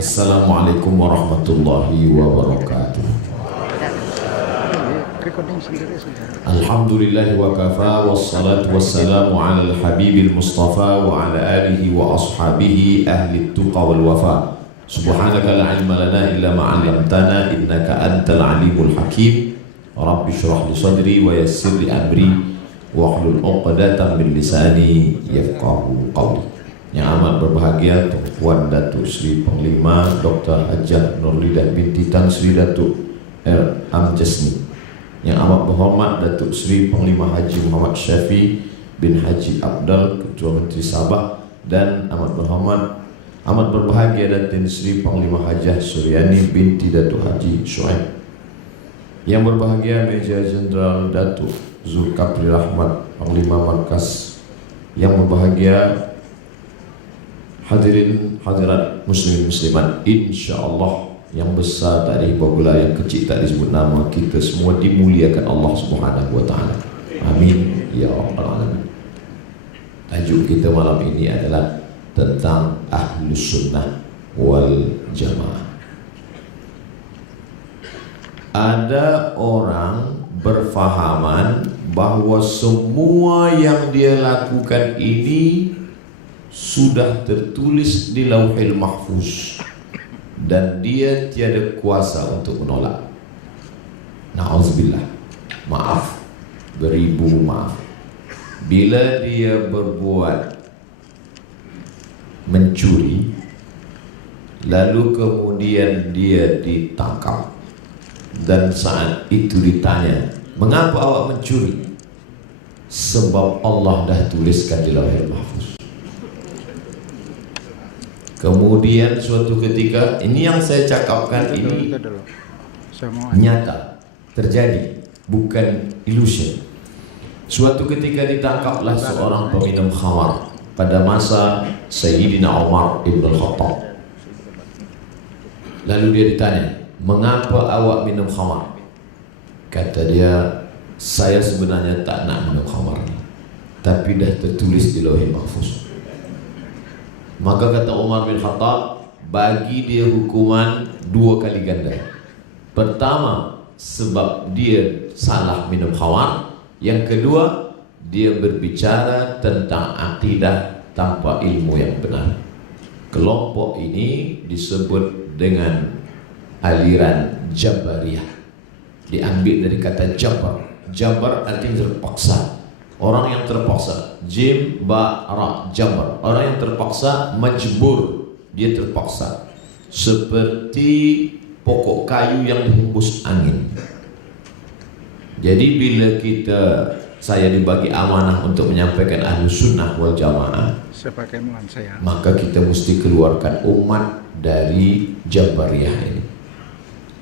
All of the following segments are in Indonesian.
Assalamualaikum warahmatullahi wabarakatuh. Alhamdulillah wa kafa wassalatu wassalamu ala al-habibil mustafa wa ala alihi wa ashabihi ahli tuqa wal wafa. Subhanaka la ilma lana illa ma 'allamtana innaka antal alimul hakim. Rabbi shrah li sadri wa yassir li amri wa hlul 'uqdatam min lisani yafqahu qawli. Yang amat berbahagia Tuan Datuk Sri Panglima Dr. Hajat Nurlidah binti Tan Sri Datuk R. Amjasni. Yang amat berhormat Datuk Sri Panglima Haji Muhammad Syafi bin Haji Abdal, Ketua Menteri Sabah, dan amat berbahagia Datin Sri Panglima Hajah Suryani binti Datuk Haji Shu'aib. Yang berbahagia Major Jenderal Datuk Zulkifli Rahmat, Panglima Markas. Yang berbahagia hadirin hadirat muslimin muslimat, insyaallah yang besar tak dihimbau gula, yang kecil tak disebut nama, kita semua dimuliakan Allah Subhanahu wa taala. Amin ya rabbal alamin. Tajuk kita malam ini adalah tentang Ahlus Sunnah wal Jamaah. Ada orang berfahaman bahwa semua yang dia lakukan ini sudah tertulis di Lauhil Mahfuz dan dia tiada kuasa untuk menolak. Na'udzubillah. Maaf, beribu maaf. Bila dia berbuat mencuri, lalu kemudian dia ditangkap, dan saat itu ditanya, mengapa awak mencuri? Sebab Allah dah tuliskan di Lauhil Mahfuz. Kemudian suatu ketika, ini yang saya cakapkan ini nyata, terjadi, bukan illusion. Suatu ketika ditangkaplah seorang peminum khamar pada masa Sayyidina Umar ibn Khattab. Lalu dia ditanya, mengapa awak minum khamar? Kata dia, saya sebenarnya tak nak minum khamar, tapi dah tertulis di Lauhil Mahfuz. Maka kata Umar bin Khattab, bagi dia hukuman 2 kali ganda. Pertama, sebab dia salah minum khamar. Yang kedua, dia berbicara tentang akidah tanpa ilmu yang benar. Kelompok ini disebut dengan aliran Jabariyah. Diambil dari kata Jabar. Jabar artinya terpaksa. Orang yang terpaksa, jim ba ra jabar. Orang yang terpaksa, majbur, dia terpaksa. Seperti pokok kayu yang dihembus angin. Jadi bila saya dibagi amanah untuk menyampaikan Ahlus Sunnah wal Jamaah, maka kita mesti keluarkan umat dari Jabariyah ini.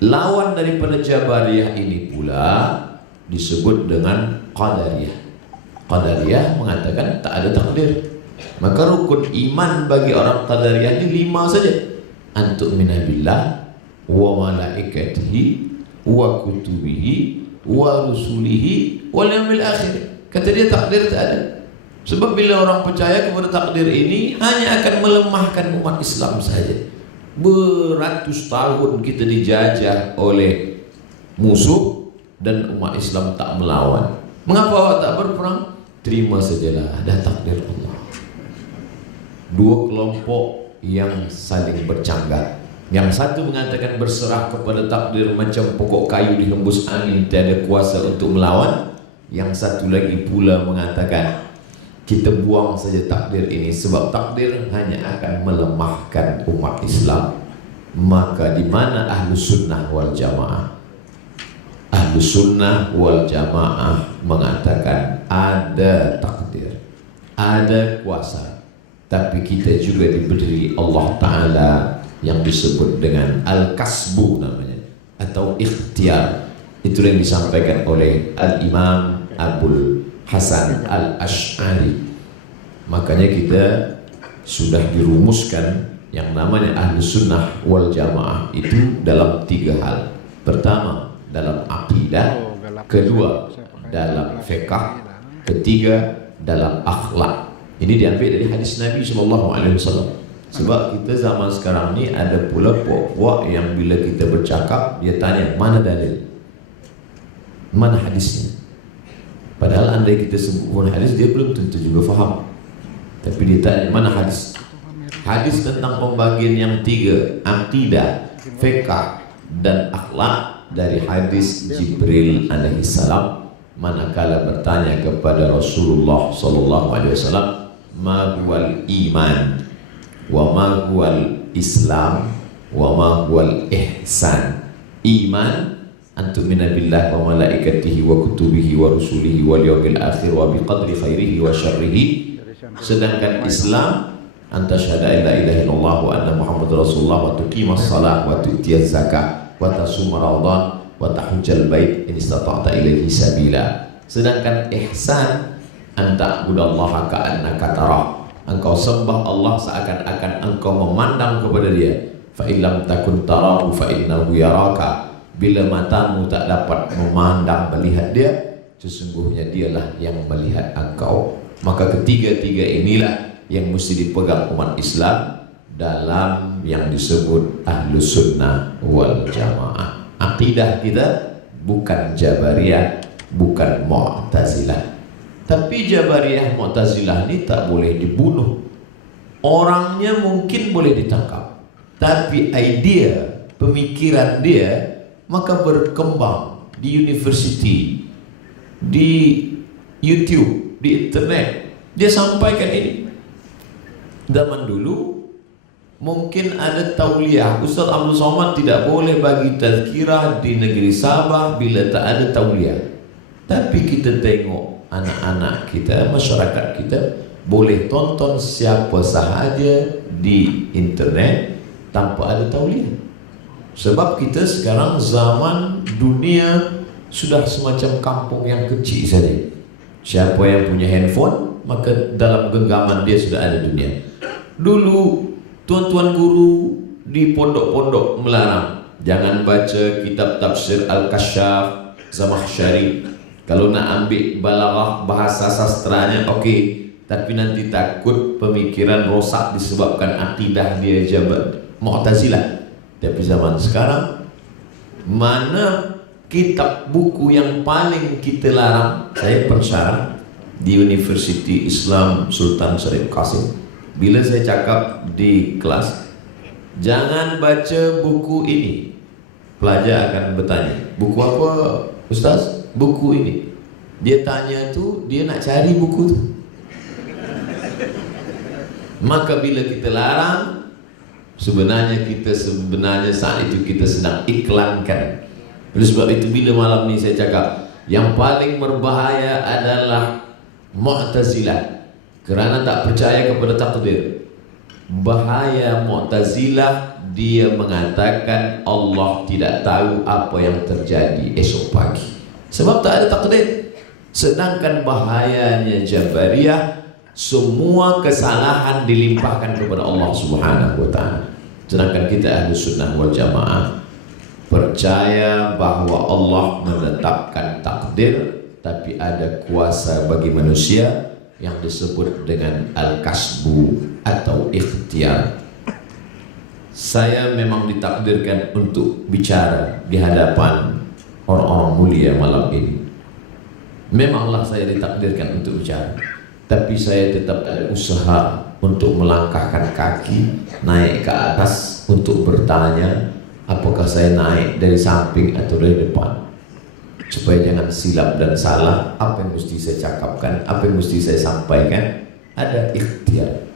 Lawan daripada Jabariyah ini pula disebut dengan Qadariyah. Qadariyah mengatakan tak ada takdir. Maka rukun iman bagi orang Qadariyah ini 5 saja. Antu'mina billah wa malaikatihi wa kutubihi wa rusulihi wal yaumil akhir. Kata dia takdir tak ada. Sebab bila orang percaya kepada takdir ini, hanya akan melemahkan umat Islam saja. Beratus tahun kita dijajah oleh musuh dan umat Islam tak melawan. Mengapa awak tak berperang? Terima sajalah, dah takdir Allah. 2 kelompok yang saling bercanggat. Yang satu mengatakan berserah kepada takdir macam pokok kayu dihembus angin, tiada kuasa untuk melawan. Yang satu lagi pula mengatakan kita buang saja takdir ini, sebab takdir hanya akan melemahkan umat Islam. Maka di mana Ahlus Sunnah wal Jamaah? Ahlus Sunnah wal Jamaah mengatakan ada takdir, ada kuasa, tapi kita juga diberi Allah Ta'ala yang disebut dengan Al-Kasbu namanya, atau ikhtiar. Itu yang disampaikan oleh Al-Imam Abul Hasan Al-Ash'ari. Makanya kita sudah dirumuskan yang namanya Ahlus Sunnah wal Jamaah itu dalam 3 hal. Pertama, dalam akidah. Kedua, dalam fiqh. Ketiga, dalam akhlak. Ini diambil dari hadis Nabi SAW. Sebab kita zaman sekarang ni ada pula puak-puak yang bila kita bercakap dia tanya mana dalil, mana hadisnya. Padahal andai kita sebut pun hadis dia belum tentu juga faham. Tapi dia tanya mana hadis. Hadis tentang pembagian yang 3, akidah, fiqh dan akhlak dari hadis Jibril alaihi salam. Manakala bertanya kepada Rasulullah sallallahu alaihi wasallam, ma huwal iman wa ma huwal islam wa ma huwal ihsan. Iman antumina billahi wa malaikatihi wa kutubihi wa rusulihi wal yawmil akhir wa biqadri khairihi wa syarrihi. Sedangkan Islam anta syahada la ilaha illallah wa anna muhammadar rasulullah wa tuqimas salat wa tu'tiyaz zakah wa tasum ramadan wa tahujjal bait in istata'ta ilaihi sabila. Sedangkan ihsan anta budallaha ka'annaka tarah. Engkau sembah Allah seakan-akan engkau memandang kepada dia. Fa illam takun tarahu fa innahu yaraka. Bila matamu tak dapat memandang melihat dia, sesungguhnya dialah yang melihat engkau. Maka ketiga-tiga inilah yang mesti dipegang umat Islam dalam yang disebut Ahlus Sunnah wal Jamaah. Akidah kita bukan Jabariyah, bukan Mu'tazilah. Tapi Jabariyah Mu'tazilah ini tak boleh dibunuh. Orangnya mungkin boleh ditangkap, tapi idea, pemikiran dia maka berkembang di university, di YouTube, di internet. Dia sampaikan ini. Zaman dulu mungkin ada tauliah. Ustaz Abdul Somad tidak boleh bagi tazkirah di negeri Sabah bila tak ada tauliah. Tapi kita tengok anak-anak kita, masyarakat kita boleh tonton siapa sahaja di internet tanpa ada tauliah. Sebab kita sekarang zaman dunia sudah semacam kampung yang kecil saja. Siapa yang punya handphone, maka dalam genggaman dia sudah ada dunia. Dulu tuan-tuan guru di pondok-pondok melarang jangan baca kitab tafsir Al-Kasyaf, Zamakhsyari. Kalau nak ambil balaghah bahasa sastranya okey, tapi nanti takut pemikiran rosak disebabkan akidah dia Mu'tazilah. Tapi zaman sekarang mana kitab buku yang paling kita larang? Saya pensyarah di Universiti Islam Sultan Syarif Qasim. Bila saya cakap di kelas, jangan baca buku ini, pelajar akan bertanya, buku apa Ustaz? Buku ini. Dia tanya tu, dia nak cari buku tu. Maka bila kita larang, sebenarnya saat itu kita sedang iklankan. Oleh sebab itu bila malam ni saya cakap yang paling berbahaya adalah Mu'tazilah, kerana tak percaya kepada takdir. Bahaya Mu'tazilah, dia mengatakan Allah tidak tahu apa yang terjadi esok pagi sebab tak ada takdir. Sedangkan bahayanya Jabariyah, semua kesalahan dilimpahkan kepada Allah Subhanahu wa ta'ala. Sedangkan kita Ahlus Sunnah wal Jamaah percaya bahwa Allah menetapkan takdir, tapi ada kuasa bagi manusia yang disebut dengan al-kasbu atau ikhtiar. Saya memang ditakdirkan untuk bicara di hadapan orang-orang mulia malam ini. Memanglah saya ditakdirkan untuk bicara, tapi saya tetap ada usaha untuk melangkahkan kaki naik ke atas untuk bertanya, apakah saya naik dari samping atau dari depan, supaya jangan silap dan salah apa yang mesti saya cakapkan, apa yang mesti saya sampaikan. Ada ikhtiar.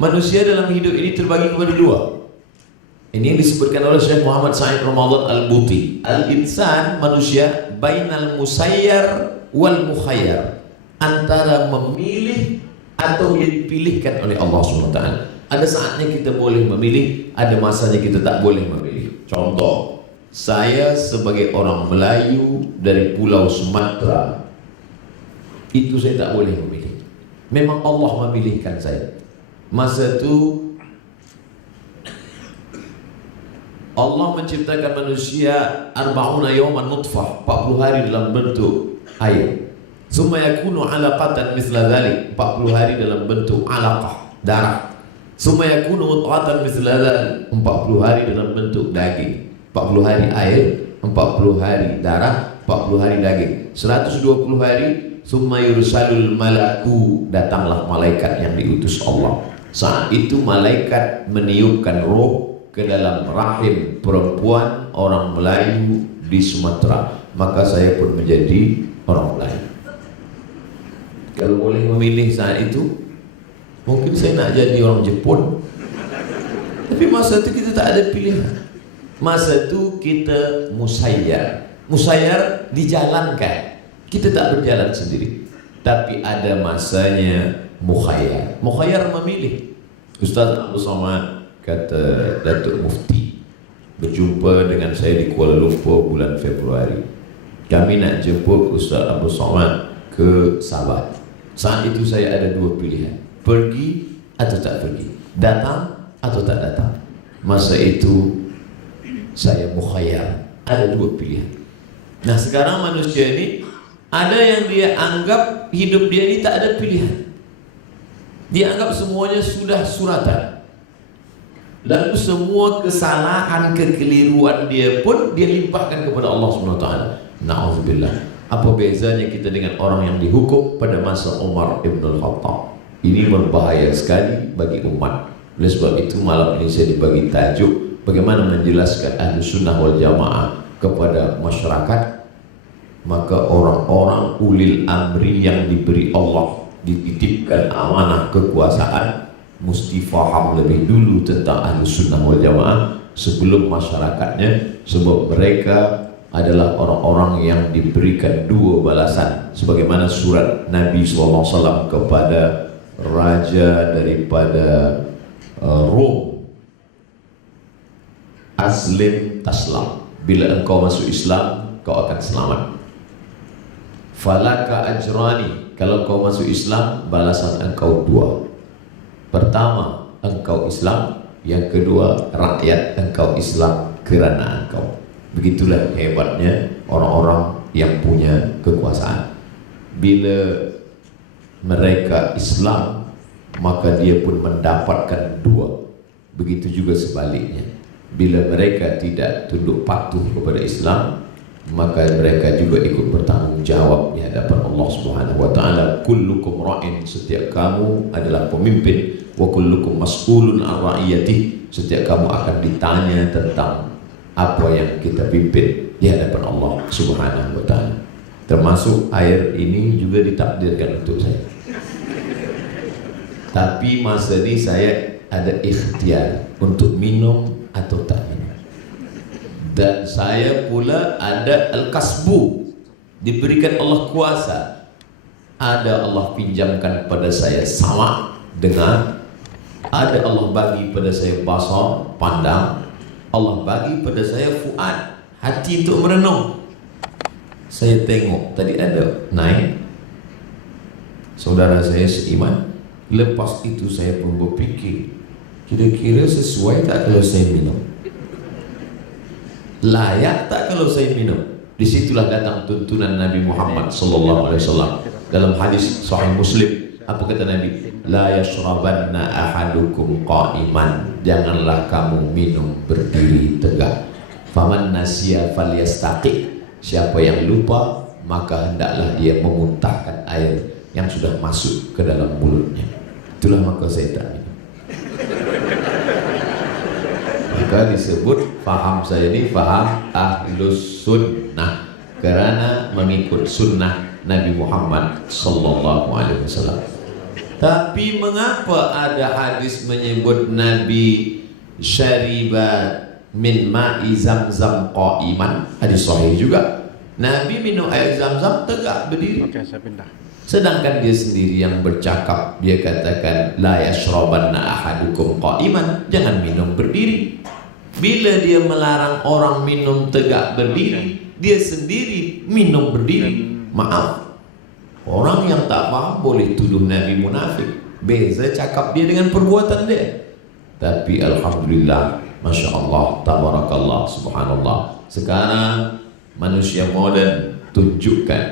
Manusia dalam hidup ini terbagi kepada dua. Ini yang disebutkan oleh Syekh Muhammad Sa'id Ramadan Al-Buti. Al-insan, manusia, bainal musayyar wal mukhayyar, antara memilih atau yang dipilihkan oleh Allah SWT. Ada saatnya kita boleh memilih, ada masanya kita tak boleh memilih. Contoh, saya sebagai orang Melayu dari Pulau Sumatera, itu saya tak boleh memilih. Memang Allah memilihkan saya. Masa itu Allah menciptakan manusia 40 yawman nutfah, 40 hari dalam bentuk air. Summa yakunu alaqatan mithla dhalik, 40 hari dalam bentuk alaqah, darah. Summa yakunu mut'atan mislal 40 hari dalam bentuk daging, 40 hari air, 40 hari darah, 40 hari daging, 120 hari. Summa yursalul malaku, datanglah malaikat yang diutus Allah. Saat itu malaikat meniupkan roh ke dalam rahim perempuan orang Melayu di Sumatera, maka saya pun menjadi orang Melayu. Kalau boleh memilih saat itu, mungkin saya nak jadi orang Jepun. Tapi masa itu kita tak ada pilihan. Masa itu kita musayyar. Musayyar dijalankan. Kita tak berjalan sendiri. Tapi ada masanya mukhayyar. Mukhayyar memilih. Ustaz Abdul Somad kata Datuk Mufti berjumpa dengan saya di Kuala Lumpur bulan Februari. Kami nak jemput Ustaz Abdul Somad ke Sabah. Saat itu saya ada dua pilihan, pergi atau tak pergi, datang atau tak datang. Masa itu saya mukhayyar, ada dua pilihan. Nah sekarang manusia ini ada yang dia anggap hidup dia ini tak ada pilihan. Dia anggap semuanya sudah suratan. Lalu semua kesalahan, kekeliruan dia pun dia limpahkan kepada Allah SWT. Na'udzubillah. Apa bezanya kita dengan orang yang dihukum pada masa Umar Ibn Al-Khattab? Ini berbahaya sekali bagi umat. Oleh sebab itu malam ini saya dibagi tajuk bagaimana menjelaskan Ahlu Sunnah wal Jamaah kepada masyarakat. Maka orang-orang ulil amri yang diberi Allah, dititipkan amanah kekuasaan, mesti faham lebih dulu tentang Ahlu Sunnah wal Jamaah sebelum masyarakatnya, sebab mereka adalah orang-orang yang diberikan dua balasan sebagaimana surat Nabi SAW kepada raja daripada Rom, aslim taslam, bila engkau masuk Islam kau akan selamat. Falaka ajrani, kalau kau masuk Islam balasan engkau dua. Pertama, engkau Islam. Yang kedua, rakyat engkau Islam kerana engkau. Begitulah hebatnya orang-orang yang punya kekuasaan. Bila mereka Islam, maka dia pun mendapatkan dua. Begitu juga sebaliknya. Bila mereka tidak tunduk patuh kepada Islam, maka mereka juga ikut bertanggung jawab di hadapan Allah Subhanahu wa taala. Kullukum ra'in, setiap kamu adalah pemimpin, wa kullukum mas'ulun an ra'iyati, setiap kamu akan ditanya tentang apa yang kita pimpin di hadapan Allah Subhanahu wa taala. Termasuk air ini juga ditakdirkan untuk saya. Tapi masa ini saya ada ikhtiar untuk minum atau tak minum. Dan saya pula ada al-kasbu, diberikan Allah kuasa. Ada Allah pinjamkan pada saya sama dengan, ada Allah bagi pada saya basar, pandang. Allah bagi pada saya fuad, hati untuk merenung. Saya tengok tadi ada naik saudara saya seiman. Lepas itu saya pun berfikir, kira-kira sesuai tak kalau saya minum? Layak tak kalau saya minum? Disitulah datang tuntunan Nabi Muhammad SAW dalam hadis Sahih Muslim. Apa kata Nabi? La yashrabanna ahadukum qa'iman, janganlah kamu minum berdiri tegak. Faman nasiya falyastaqi, siapa yang lupa maka hendaklah dia memuntahkan air yang sudah masuk ke dalam mulutnya. Itulah maka saya tak minum. Maka disebut faham saya ini faham Ahlus Sunnah, kerana mengikut sunnah Nabi Muhammad SAW. Tapi mengapa ada hadis menyebut Nabi syariba min ma'i zamzam qa'iman? Hadis sahih juga. Nabi minum air zam-zam tegak berdiri. Oke, saya pindah. Sedangkan dia sendiri yang bercakap, dia katakan la yashrabanna ahadukum qa'iman, jangan minum berdiri. Bila dia melarang orang minum tegak berdiri, dia sendiri minum berdiri. Maaf, orang yang tak faham boleh tuduh Nabi munafik. Beza cakap dia dengan perbuatan dia. Tapi alhamdulillah, masya Allah, tabarakallah, subhanallah. Sekarang manusia modern tunjukkan,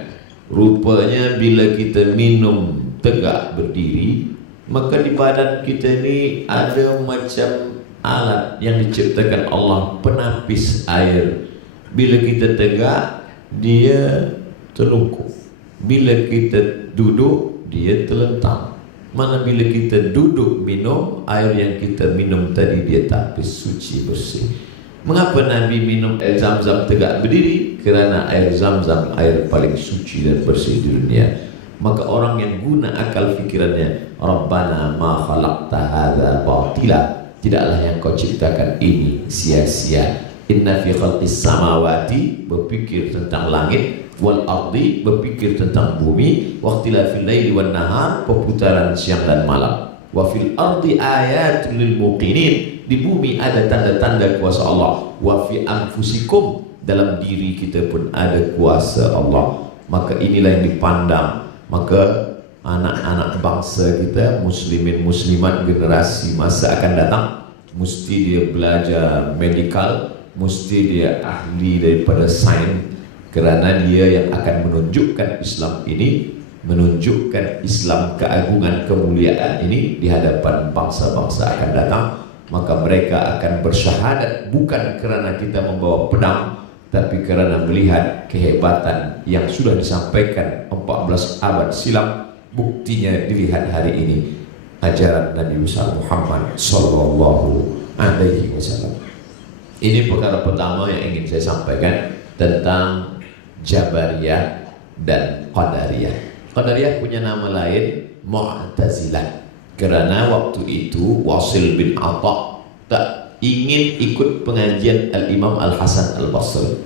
rupanya bila kita minum tegak berdiri, Maka di badan kita ini ada macam alat yang diciptakan Allah, penapis air. Bila kita tegak, dia terlungkup. Bila kita duduk, dia terlentang. Mana bila kita duduk minum, air yang kita minum tadi dia tapis, suci, bersih. Mengapa Nabi minum air Zam-Zam tegak berdiri? Kerana air Zam-Zam air paling suci dan bersih di dunia. Maka orang yang guna akal fikirannya, Rabbana ma khalaqta hadza batila, tidaklah yang kau ciptakan ini sia-sia. Inna fi khalqis samawati, berfikir tentang langit, wal ardi, berfikir tentang bumi, waqtilafil laili wan nahar, perputaran siang dan malam. Wa fil ardi ayatul lil muqinin, di bumi ada tanda-tanda kuasa Allah. Wa fi anfusikum, dalam diri kita pun ada kuasa Allah. Maka inilah yang dipandang. Maka anak-anak bangsa kita, muslimin muslimat generasi masa akan datang, mesti dia belajar medical, mesti dia ahli daripada sains, kerana dia yang akan menunjukkan Islam ini, menunjukkan Islam keagungan kemuliaan ini di hadapan bangsa-bangsa akan datang. Maka mereka akan bersyahadat bukan kerana kita membawa pedang, tapi kerana melihat kehebatan yang sudah disampaikan 14 abad silam. Buktinya dilihat hari ini, ajaran Nabi Muhammad sallallahu alaihi wasallam. Ini perkara pertama yang ingin saya sampaikan tentang Jabariyah dan Qadariyah. Qadariyah punya nama lain Mu'tazilah, kerana waktu itu Wasil bin Atha tak ingin ikut pengajian Al-Imam Al-Hasan Al-Basri.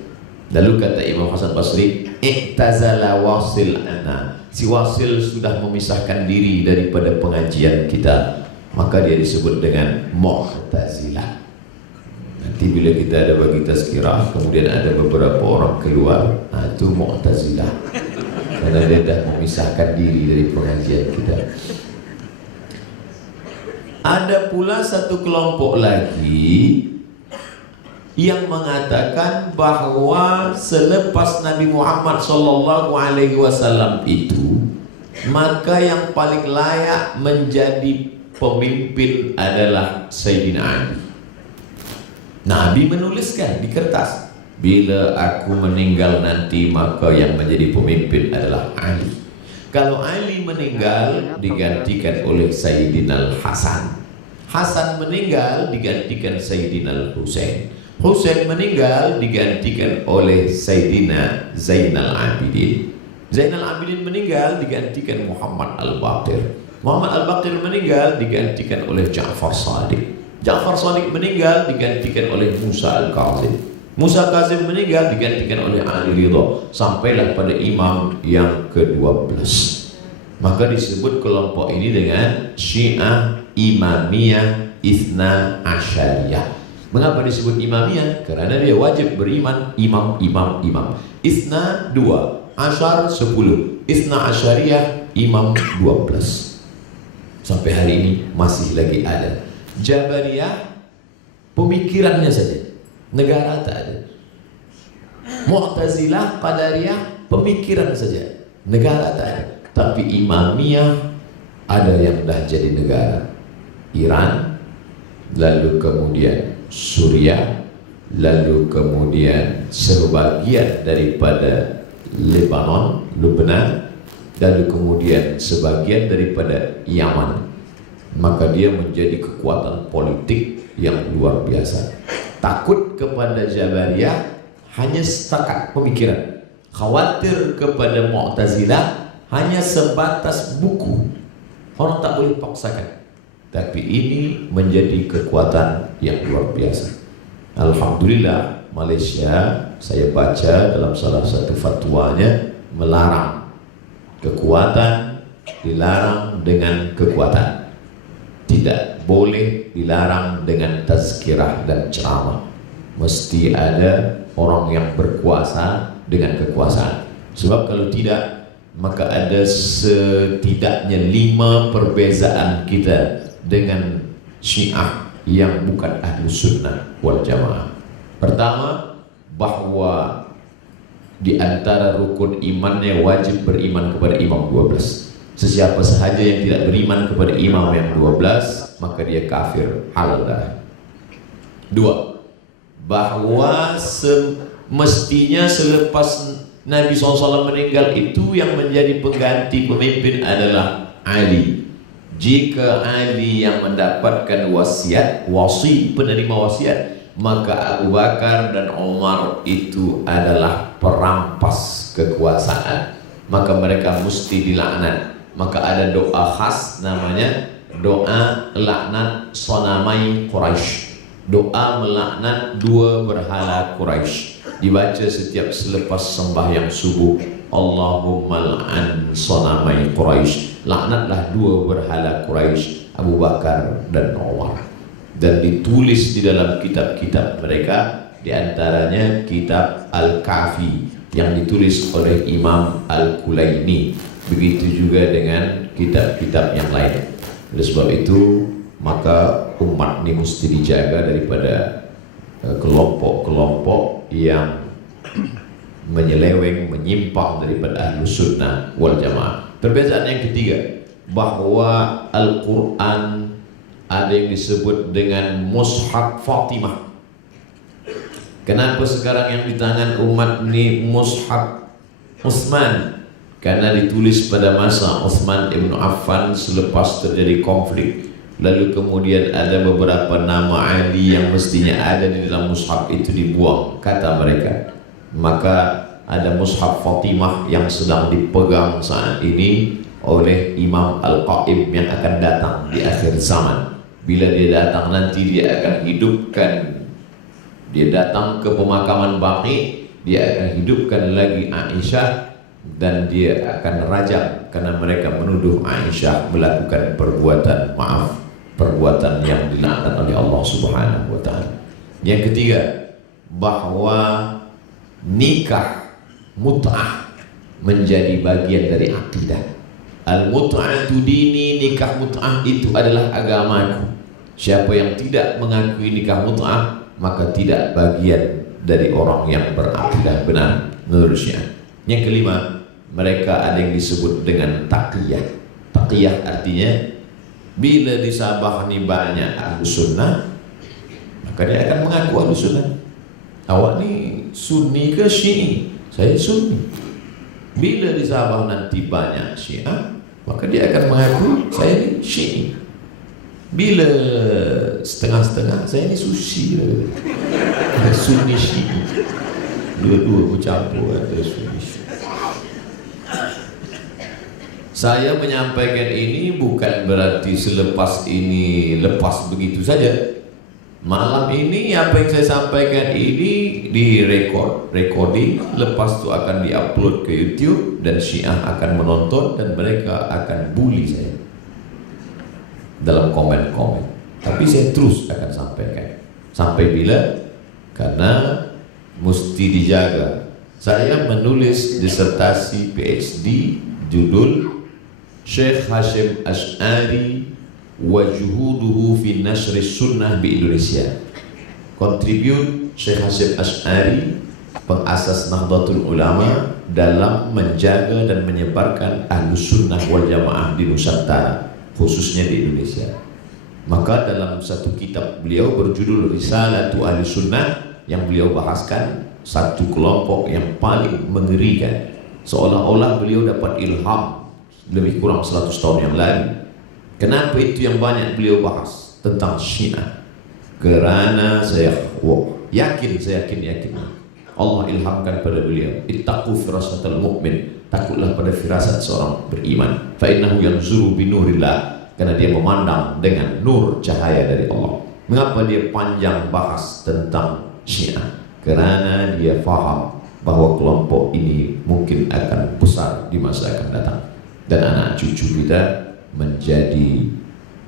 Lalu kata Imam Hasan Basri, "Iktazala Wasil ana." Si Wasil sudah memisahkan diri daripada pengajian kita, maka dia disebut dengan Mu'tazilah. Nanti bila kita ada bagi tazkirah, kemudian ada beberapa orang keluar, itu Mu'tazilah, karena dia dah memisahkan diri dari pengajian kita. Ada pula satu kelompok lagi yang mengatakan bahwa selepas Nabi Muhammad sallallahu alaihi wasallam itu, maka yang paling layak menjadi pemimpin adalah Sayyidina Ali. Nabi menuliskan di kertas, bila aku meninggal nanti, maka yang menjadi pemimpin adalah Ali. Kalau Ali meninggal, digantikan oleh Sayyidina Hasan. Hasan meninggal, digantikan Sayyidina Husain. Husain meninggal, digantikan oleh Sayyidina Zainal Abidin. Zainal Abidin meninggal, digantikan Muhammad Al-Baqir. Muhammad Al-Baqir meninggal, digantikan oleh Ja'far Shadiq. Ja'far Shadiq meninggal, digantikan oleh Musa Al-Kazim. Musa Kazim meninggal, digantikan oleh Ali Ridha. Sampailah pada imam yang ke-12. Maka disebut kelompok ini dengan Syiah Imamiyah Itsna Asyariyah. Mengapa disebut Imamiyah? Kerana dia wajib beriman imam. Itsna 2, Asyar 10, Itsna Asyariyah imam 12. Sampai hari ini masih lagi ada. Jabariyah pemikirannya saja, negara tak ada. Mu'tazilah, Qadariyah pemikiran saja, negara tak ada. Tapi Imamiyah ada yang dah jadi negara. Iran, lalu kemudian Suriah, lalu kemudian sebagian daripada Lebanon, Lebanon, lalu kemudian sebagian daripada Yaman. Maka dia menjadi kekuatan politik yang luar biasa. Takut kepada Jabariyah hanya setakat pemikiran, khawatir kepada Mu'tazilah hanya sebatas buku. Orang tak boleh paksakan. Tapi ini menjadi kekuatan yang luar biasa. Alhamdulillah, Malaysia, saya baca dalam salah satu fatwanya, melarang kekuatan, dilarang dengan kekuatan. Tidak boleh dilarang dengan tazkirah dan ceramah. Mesti ada orang yang berkuasa dengan kekuasaan. Sebab kalau tidak, maka ada setidaknya 5 perbezaan kita dengan Syiah yang bukan ahli sunnah wal jamaah. Pertama, bahwa di antara rukun imannya wajib beriman kepada imam 12. Sesiapa sahaja yang tidak beriman kepada imam yang 12, maka dia kafir halal darah. 2. Bahwa semestinya selepas Nabi SAW meninggal itu yang menjadi pengganti pemimpin adalah Ali. Jika Ali yang mendapatkan wasiat, penerima wasiat, maka Abu Bakar dan Umar itu adalah perampas kekuasaan, maka mereka mesti dilaknat. Maka ada doa khas namanya doa laknat sonamai Quraisy, doa melaknat dua berhala Quraisy, dibaca setiap selepas sembahyang subuh. Allahumma la'an sonamai Quraisy, laknatlah dua berhala Quraisy, Abu Bakar dan Umar. Dan ditulis di dalam kitab-kitab mereka, diantaranya kitab Al-Kafi yang ditulis oleh Imam Al-Kulaini. Begitu juga dengan kitab-kitab yang lain. Oleh sebab itu, maka umat ini mesti dijaga daripada kelompok-kelompok yang menyeleweng, menyimpang daripada Ahlus Sunnah wal Jamaah. Perbezaan yang ketiga, bahwa Al-Quran ada yang disebut dengan Mushaf Fatimah. Kenapa sekarang yang di tangan umat ini Mushaf Utsman? Karena ditulis pada masa Utsman ibn Affan selepas terjadi konflik. Lalu kemudian ada beberapa nama Ali yang mestinya ada di dalam mushaf itu dibuang, kata mereka. Maka ada mushaf Fatimah yang sedang dipegang saat ini oleh Imam Al-Qaim yang akan datang di akhir zaman. Bila dia datang nanti dia akan hidupkan, dia datang ke pemakaman Baqi, dia akan hidupkan lagi Aisyah, dan dia akan rajam karena mereka menuduh Aisyah melakukan perbuatan yang dilaknat oleh Allah Subhanahu wa taala. Yang ketiga, bahwa nikah mut'ah menjadi bagian dari akidah. Al-mut'atu dini, nikah mut'ah itu adalah agamaku. Siapa yang tidak mengakui nikah mut'ah, maka tidak bagian dari orang yang berakidah benar menurutnya. Yang kelima, mereka ada yang disebut dengan taqiyah. Taqiyah artinya bila disabah ni banyak Ahlus Sunnah, maka dia akan mengaku Ahlus Sunnah. Awak ni Sunni ke Syi'i? Saya Sunni. Bila disabah nanti banyak Syiah, maka dia akan mengaku saya ni Syi'i. Bila setengah-setengah, saya ni Susi. Sunni Syi'i, dua-dua bercampur ada Sunni. Saya menyampaikan ini bukan berarti selepas ini lepas begitu saja. Malam ini apa yang saya sampaikan ini recording, lepas itu akan diupload ke YouTube dan Syiah akan menonton dan mereka akan bully saya dalam komen-komen. Tapi saya terus akan sampaikan. Sampai bila? Karena mesti dijaga. Saya menulis disertasi PhD judul Syekh Hasyim Asy'ari wa juhuduhu fi nasri sunnah di Indonesia. Kontribut Syekh Hasyim Asy'ari, pengasas Nahdlatul Ulama, dalam menjaga dan menyebarkan Ahlus Sunnah wal Jamaah di Nusantara, khususnya di Indonesia. Maka dalam satu kitab beliau berjudul Risalatu Ahlus Sunnah, yang beliau bahaskan satu kelompok yang paling mengerikan, seolah-olah beliau dapat ilham lebih kurang 100 tahun yang lalu. Kenapa itu yang banyak beliau bahas tentang Syiah? Karena saya yakin Allah ilhamkan pada beliau, ittaqu firasatal mu'min, takutlah pada firasat seorang beriman, fa innahu yanzuru bi nurillah, karena dia memandang dengan nur cahaya dari Allah. Mengapa dia panjang bahas tentang Syiah? Karena dia faham bahwa kelompok ini mungkin akan besar di masa akan datang, dan anak cucu kita menjadi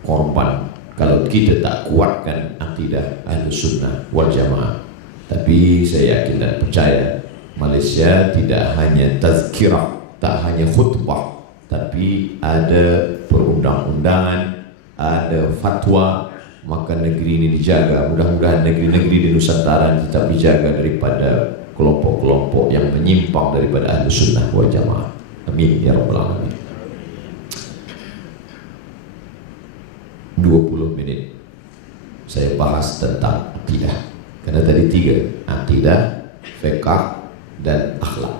korban kalau kita tak kuatkan akidah Ahlus Sunnah wal Jamaah. Tapi saya yakin dan percaya Malaysia tidak hanya tazkirah, tak hanya khutbah, tapi ada perundang-undangan, ada fatwa. Maka negeri ini dijaga. Mudah-mudahan negeri-negeri di Nusantara tetap dijaga daripada kelompok-kelompok yang menyimpang daripada Ahlus Sunnah wal Jamaah. Amin ya rabbal alamin. 20 menit saya bahas tentang akidah. Karena tadi 3, akidah, fiqh, dan akhlak.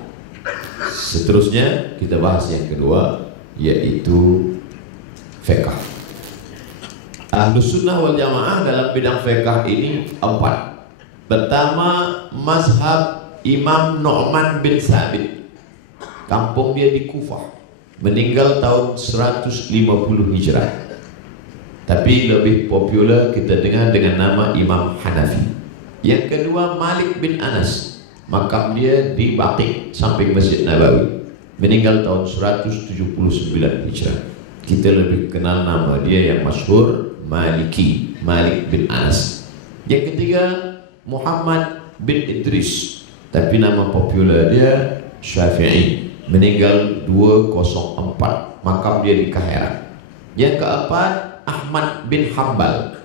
Seterusnya kita bahas yang kedua, yaitu fiqh. Ahlus sunnah wal jamaah dalam bidang fiqh ini 4. Pertama, mazhab Imam Nu'man bin Thabit. Kampung dia di Kufah, meninggal tahun 150 Hijrah. Tapi lebih populer kita dengar dengan nama Imam Hanafi. Yang kedua, Malik bin Anas. Makam dia di Baqi, samping Masjid Nabawi. Meninggal tahun 179 Hijrah. Kita lebih kenal nama dia yang masyhur, Maliki, Malik bin Anas. Yang ketiga, Muhammad bin Idris. Tapi nama populer dia Syafi'i. Meninggal 204. Makam dia di Kahira. Yang keempat, Ahmad bin Hanbal.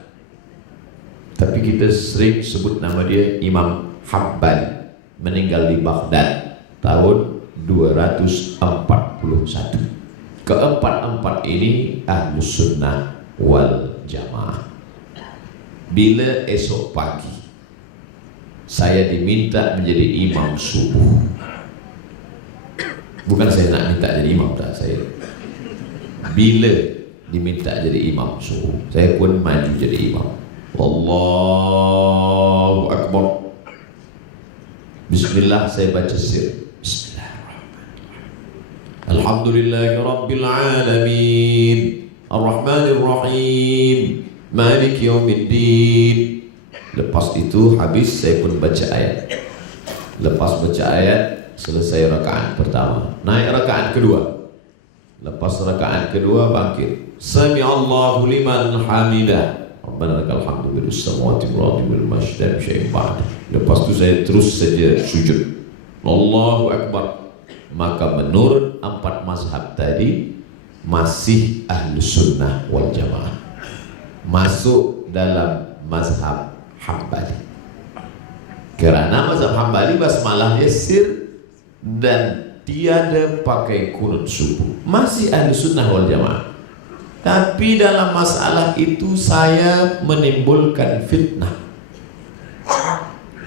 Tapi kita sering sebut nama dia Imam Hanbal. Meninggal di Baghdad tahun 241. Keempat-empat ini Ahlus Sunnah wal Jamaah. Bila esok pagi saya diminta menjadi imam subuh, bukan saya nak minta jadi imam, tak, saya bila diminta jadi imam subuh, saya pun maju jadi imam. Allahu Akbar. Bismillah, saya baca sir. Bismillahirrahmanirrahim. Alhamdulillahi Rabbil Alamin, Ar-Rahmanir-Rahim, Maliki Yawmiddin. Lepas itu habis, saya pun baca ayat. Lepas baca ayat, selesai rakaat pertama, naik rakaat kedua. Lepas rakaat kedua bangkit, Sami Allahu liman hamidah, Rabbana lakal hamdu bil samawati wal ardi wal masjid syai'in ba'd. Lepas itu saya terus saja sujud. Allahu Akbar. Maka menurut 4 mazhab tadi masih Ahlus Sunnah wal Jamaah, masuk dalam mazhab Hambali. Karena mazhab Hambali basmalah dia sir dan tiada pakai kunut subuh. Masih Ahlus Sunnah wal Jamaah. Tapi dalam masalah itu saya menimbulkan fitnah.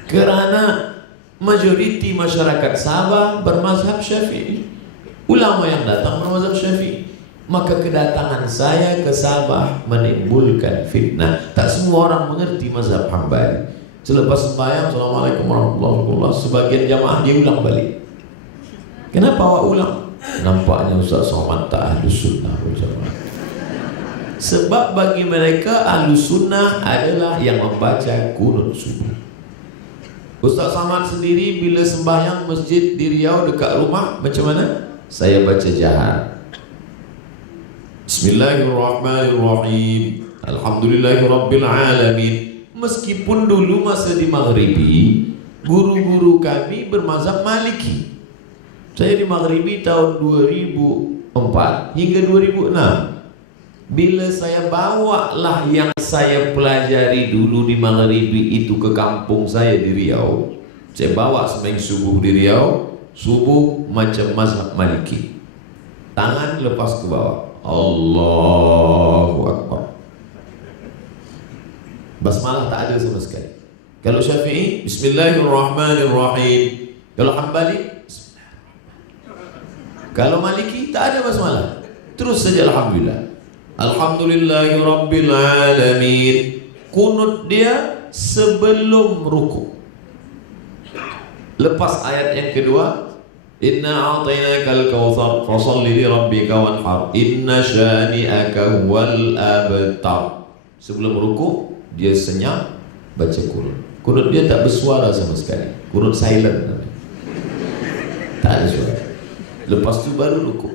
Kerana majoriti masyarakat Sabah bermazhab Syafi'i, ulama yang datang bermazhab Syafi'i. Maka kedatangan saya ke Sabah menimbulkan fitnah. Tak semua orang mengerti mazhab Hambali. Selepas sembahyang, Assalamualaikum warahmatullahi wabarakatuh, sebagian jamaah dia ulang balik. Kenapa awak ulang? Nampaknya Ustaz Somad tak Ahlus Sunnah wal Jamaah. Sebab bagi mereka Ahlus Sunnah adalah yang membaca kunut subuh. Ustaz Somad sendiri bila sembahyang masjid di Riau dekat rumah macam mana? Saya baca jahar. Bismillahirrahmanirrahim. Alhamdulillahirabbil alamin. Meskipun dulu masa di Maghribi guru-guru kami bermazhab Maliki. Saya di Maghribi tahun 2004 hingga 2006. Bila saya bawalah yang saya pelajari dulu di Maghribi itu ke kampung saya di Riau, saya bawa sembahyang subuh di Riau, subuh macam mazhab Maliki. Tangan lepas ke bawah, Allahu Akbar. Basmalah tak ada sama sekali. Kalau Syafi'i, Bismillahirrahmanirrahim. Kalau Hambali, Bismillahirrahmanirrahim. Kalau Maliki tak ada basmalah, terus saja Alhamdulillah. Alhamdulillahi Rabbil Alamin. Kunut dia sebelum ruku. Lepas ayat yang kedua, Inna a'tainakal kautsar fasholli li rabbika wanhar inna syani'aka wal abtar. Sebelum ruku dia senyap baca kunut. Kunut dia tak bersuara sama sekali. Kunut silent. Tak ada suara. Lepas tu baru ruku.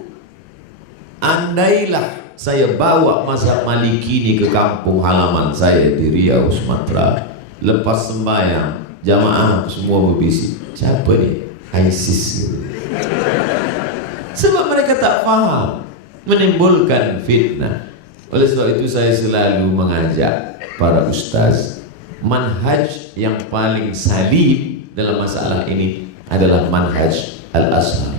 Andailah saya bawa mazhab Maliki ni ke kampung halaman saya di Riau, Sumatera, lepas sembahyang jamaah semua berbisik, siapa ni? ISIS. Sebab mereka tak faham, menimbulkan fitnah. Oleh sebab itu saya selalu mengajak para ustaz, manhaj yang paling salim dalam masalah ini adalah manhaj Al-Azhar.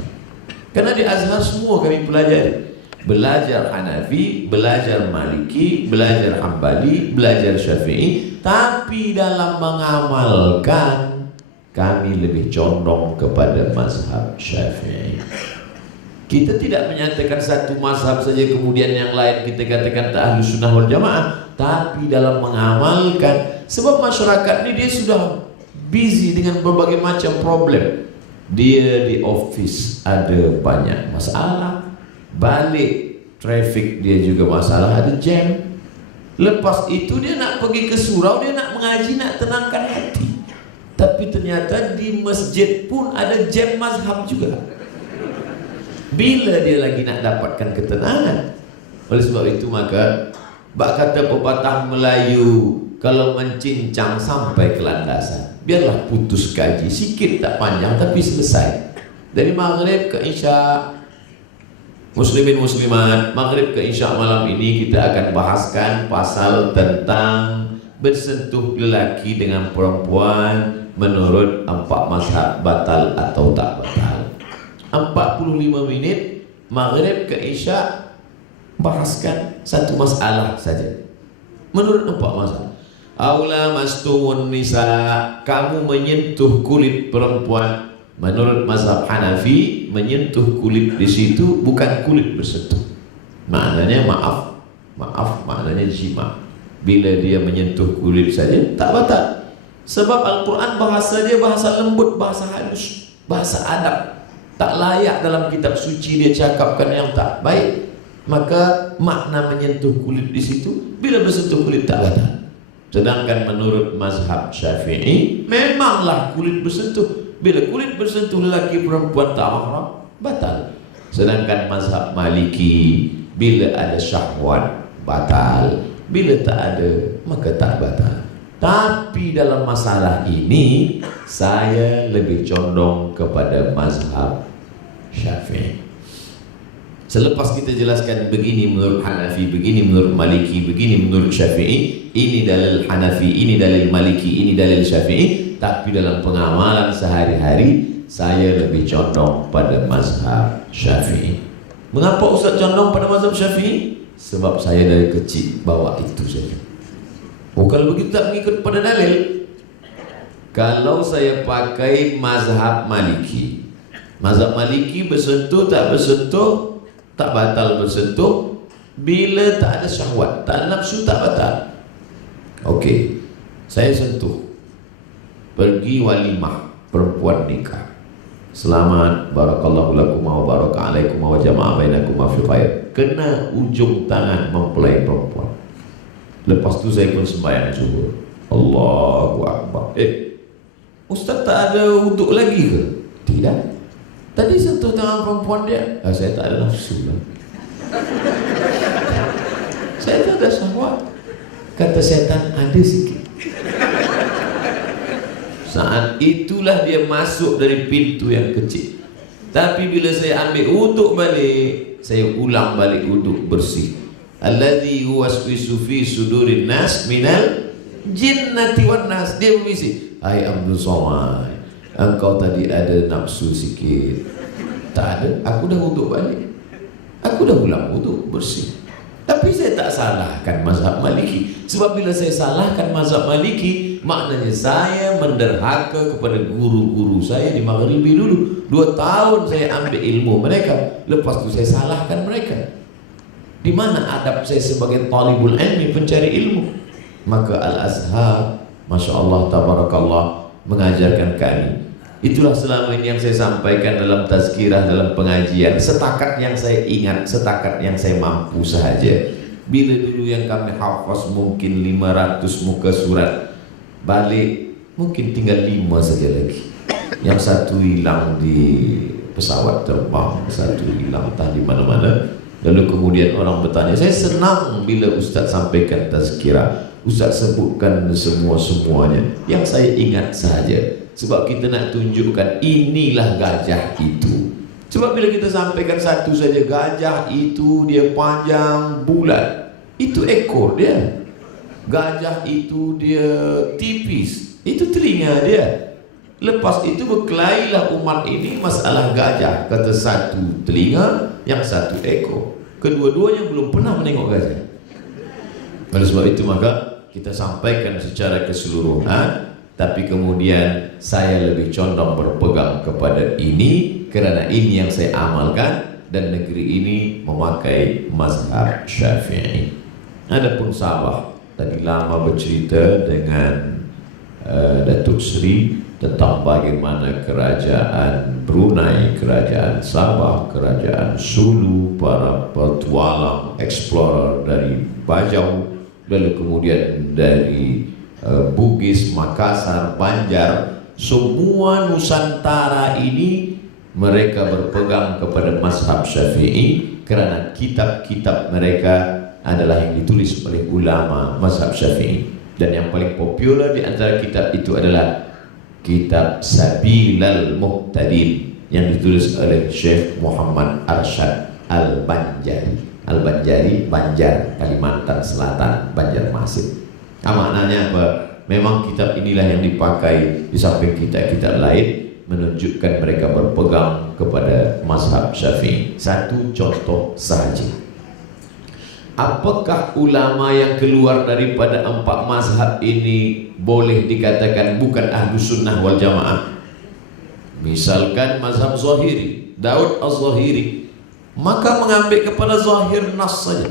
Karena di Azhar semua kami pelajari. belajar Hanafi, belajar Maliki, belajar Hambali, belajar Syafi'i, tapi dalam mengamalkan kami lebih condong kepada mazhab Syafi'i. Kita tidak menyatakan satu mazhab saja kemudian yang lain kita katakan tak ahli sunnah wal jamaah, tapi dalam mengamalkan, sebab masyarakat ini dia sudah busy dengan berbagai macam problem. Dia di office ada banyak masalah, balik traffic dia juga masalah, ada jam. Lepas itu dia nak pergi ke surau, dia nak mengaji, nak tenangkan hati, tapi ternyata di masjid pun ada jam mazhab juga. Bila dia lagi nak dapatkan ketenangan? Oleh sebab itu maka bak kata pepatah Melayu, kalau mencincang sampai ke landasan, biarlah putus kaji, sikit tak panjang tapi selesai. Dari maghrib ke isya, muslimin muslimat, maghrib ke isya malam ini kita akan bahaskan pasal tentang bersentuh lelaki dengan perempuan menurut 4 mazhab batal atau tak batal. 45 minit maghrib ke isya bahaskan satu masalah saja menurut 4 mazhab. Aula mastumun nisa, kamu menyentuh kulit perempuan. Menurut mazhab Hanafi, menyentuh kulit di situ bukan kulit bersentuh, maknanya maaf maknanya jima. Bila dia menyentuh kulit saja tak batal, sebab Al-Quran bahasa dia bahasa lembut, bahasa halus, bahasa adab. Tak layak dalam kitab suci dia cakapkan yang tak baik. Maka makna menyentuh kulit di situ, bila bersentuh kulit tak batal. Sedangkan menurut mazhab Syafi'i, memanglah kulit bersentuh. Bila kulit bersentuh lelaki perempuan tak mahram, batal. Sedangkan mazhab Maliki, bila ada syahwat batal, bila tak ada maka tak batal. Tapi dalam masalah ini saya lebih condong kepada mazhab Syafi'i. Selepas kita jelaskan begini menurut Hanafi, begini menurut Maliki, begini menurut Syafi'i, ini dalil Hanafi, ini dalil Maliki, ini dalil Syafi'i, tapi dalam pengamalan sehari-hari saya lebih condong pada mazhab Syafi'i. Mengapa Ustaz condong pada mazhab Syafi'i? Sebab saya dari kecil bawa itu saja. Oh, kalau begitu tak mengikut pada dalil. Kalau saya pakai mazhab Maliki, mazhab Maliki bersentuh tak bersentuh tak batal bersentuh, bila tak ada syahwat, tak ada nafsu tak batal. Okey, saya sentuh, pergi walimah perempuan nikah, selamat barakallahu lakum wa baraka alaikum wa jama'a bainakum fi khair, kena ujung tangan mempelai perempuan. Lepas tu saya pun sembahyang zuhur, Allahu Akbar. Ustaz tak ada wuduk lagi ke? Tidak. Tadi sentuh tangan perempuan dia, saya tak ada nafsu lah. Saya tak ada syahwat. Kata setan, ada sikit. Saat itulah dia masuk dari pintu yang kecil. Tapi bila saya ambil wuduk balik, saya ulang balik wuduk bersih. Alladzi yuwaswisu fi sudurin nas minal jinnati wan nas. Dia berbisik, hai Abdul Somad, engkau tadi ada nafsu sikit. Tak ada, aku dah wuduk balik, aku dah ulang wuduk bersih. Tapi saya tak salahkan mazhab Maliki, sebab bila saya salahkan mazhab Maliki, maknanya saya menderhaka kepada guru-guru saya di Maghribi dulu. 2 tahun saya ambil ilmu mereka, lepas tu saya salahkan mereka. Di mana adab saya sebagai talibul ilmi, pencari ilmu? Maka Al-Azhar, Masya Allah, Tabarakallah, mengajarkan kami. Itulah selama ini yang saya sampaikan dalam tazkirah, dalam pengajian, setakat yang saya ingat, setakat yang saya mampu sahaja. Bila dulu yang kami hafaz mungkin 500 muka surat, balik mungkin tinggal 5 saja lagi. Yang satu hilang di pesawat terbang, satu hilang entah di mana-mana. Lalu kemudian orang bertanya, saya senang bila Ustaz sampaikan tazkirah, Ustaz sebutkan semuanya. Yang saya ingat sahaja, sebab kita nak tunjukkan inilah gajah itu. Sebab bila kita sampaikan satu saja, gajah itu dia panjang bulat, itu ekor dia. Gajah itu dia tipis, itu telinga dia. Lepas itu berkelailah umat ini masalah gajah. Kata satu telinga, yang satu ekor. Kedua-duanya belum pernah menengok gajah. Oleh sebab itu maka kita sampaikan secara keseluruhan, tapi kemudian saya lebih condong berpegang kepada ini karena ini yang saya amalkan dan negeri ini memakai mazhab Syafi'i. Adapun Sabah, tadi lama bercerita dengan Datuk Seri tentang bagaimana kerajaan Brunei, kerajaan Sabah, kerajaan Sulu, para petualang, explorer dari Bajau, lalu kemudian dari Bugis, Makassar, Banjar, semua Nusantara ini mereka berpegang kepada mazhab Syafi'i karena kitab-kitab mereka adalah yang ditulis oleh ulama mazhab Syafi'i. Dan yang paling populer di antara kitab itu adalah kitab Sabilal Muhtadin yang ditulis oleh Syekh Muhammad Arsyad Al-Banjari. Al-Banjari, Banjar, Kalimantan Selatan, Banjarmasin. Maknanya apa? Memang kitab inilah yang dipakai di samping kitab-kitab lain, menunjukkan mereka berpegang kepada mazhab Syafi'i. Satu contoh sahaja. Apakah ulama yang keluar daripada empat mazhab ini boleh dikatakan bukan Ahlus Sunnah wal Jamaah? Misalkan mazhab Zahiri, Daud Az-Zahiri, maka mengambil kepada zahir nas saja,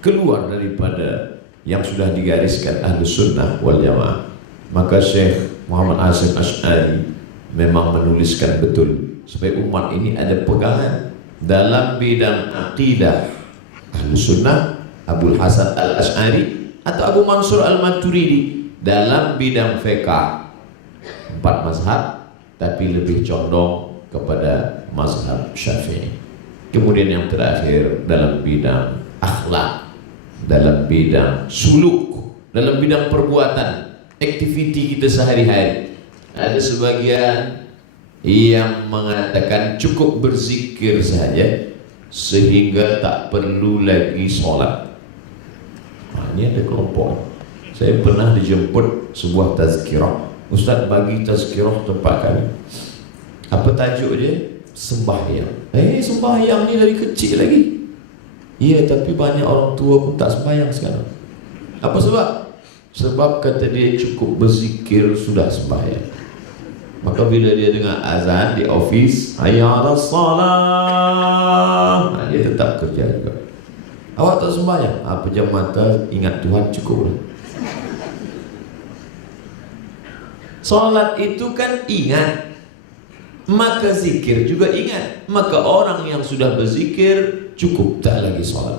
keluar daripada yang sudah digariskan Ahlus Sunnah wal Jamaah. Maka Syekh Muhammad Hasyim Asy'ari memang menuliskan betul supaya umat ini ada pegangan dalam bidang akidah. Ahlus Sunnah, Abul Hasan Al-Asy'ari atau Abu Mansur Al-Maturidi. Dalam bidang fiqh empat mazhab, tapi lebih condong kepada mazhab Syafi'i. Kemudian yang terakhir dalam bidang akhlak, dalam bidang suluk, dalam bidang perbuatan, aktiviti kita sehari-hari. Ada sebagian yang mengatakan cukup berzikir saja sehingga tak perlu lagi sholat. Ini ada kelompok. Saya pernah dijemput sebuah tazkirah. Ustaz bagi tazkirah tempat kami. Apa tajuk dia? Sembahyang. Sembahyang ni dari kecil lagi. Iya, tapi banyak orang tua pun tak sembahyang sekarang. Apa sebab? Sebab kata dia cukup berzikir sudah sembahyang. Maka bila dia dengar azan di office, hayya 'alas salah, dia tetap kerja juga. Awak tak sembahyang? Pejam mata, ingat Tuhan, cukup. Salat itu kan ingat, maka zikir juga ingat. Maka orang yang sudah berzikir cukup, tak lagi salat.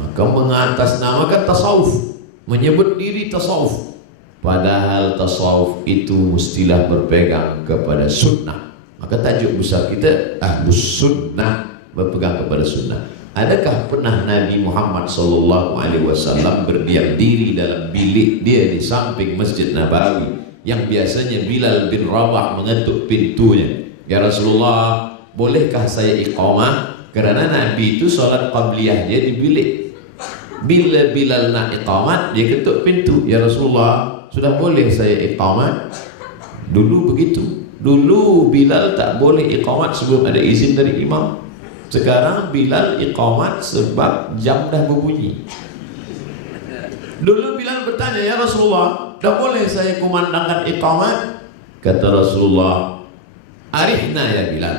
Maka mengatasnamakan tasawuf, menyebut diri tasawuf. Padahal tasawuf itu mestilah berpegang kepada sunnah. Maka tajuk besar kita Ahlus Sunnah, berpegang kepada sunnah. Adakah pernah Nabi Muhammad SAW berdiam diri dalam bilik dia di samping Masjid Nabawi yang biasanya Bilal bin Rabah mengetuk pintunya? Ya Rasulullah, bolehkah saya iqamah? Karena Nabi itu sholat qabliyah dia di bilik. Bila Bilal nak iqamat, dia ketuk pintu. Ya Rasulullah, sudah boleh saya iqamat? Dulu begitu. Dulu Bilal tak boleh iqamat sebelum ada izin dari imam. Sekarang Bilal iqamat sebab jam dah berbunyi. Dulu Bilal bertanya, ya Rasulullah, dah boleh saya kumandangkan iqamat? Kata Rasulullah, arihna ya Bilal,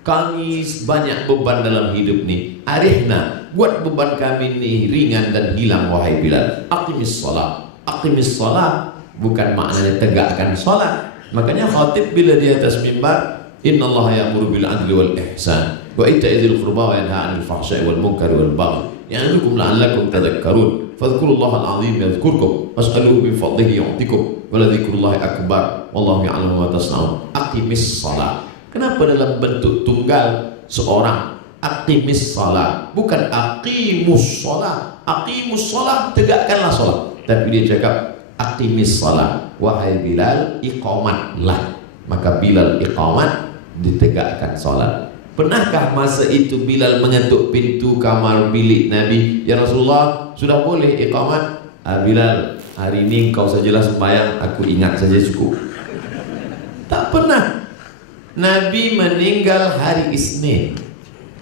kami banyak beban dalam hidup ni. Arihna, buat beban kami ni ringan dan hilang wahai Bilal. Aqimis salat. Aqimis salat bukan maknanya tegakkan salat. Makanya khatib bila di atas mimbar, innallaha ya'muru bil 'adli wal ihsan wa ita'i dzil qurba wa yanha 'anil fahsya'i wal munkari wal baghi ya'idzukum la'allakum tadhakkarun. Fadhkurullaha al-'azim yadhkurkum was'aluhu min fadlihi yu'tikum wa la dzikrullahi akbar wallahu ya'lamu ma tasna'un. Aqimis salat. Kenapa dalam bentuk tunggal seorang? Aqimis salat, bukan aqimus salat. Aqimus salat, tegakkanlah salat. Tapi dia cakap aqimis salat, wahai Bilal, iqamatlah. Maka Bilal iqamat, ditegakkan salat. Pernahkah masa itu Bilal mengetuk pintu kamar bilik Nabi, ya Rasulullah, sudah boleh iqamat? Bilal, hari ini kau sajalah sembahyang, aku ingat saja cukup. Tak pernah. Nabi meninggal hari Isnin.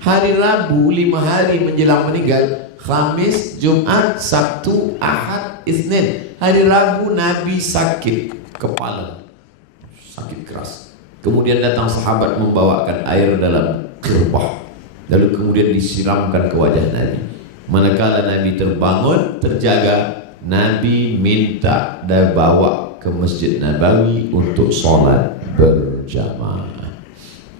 Hari Rabu 5 hari menjelang meninggal, Khamis, Jumat, Sabtu, Ahad, Isnin. Hari Rabu Nabi sakit kepala, sakit keras. Kemudian datang sahabat membawakan air dalam kerbah, lalu kemudian disiramkan ke wajah Nabi. Manakala Nabi terbangun, terjaga, Nabi minta dan bawa ke Masjid Nabawi untuk sholat berjamaah.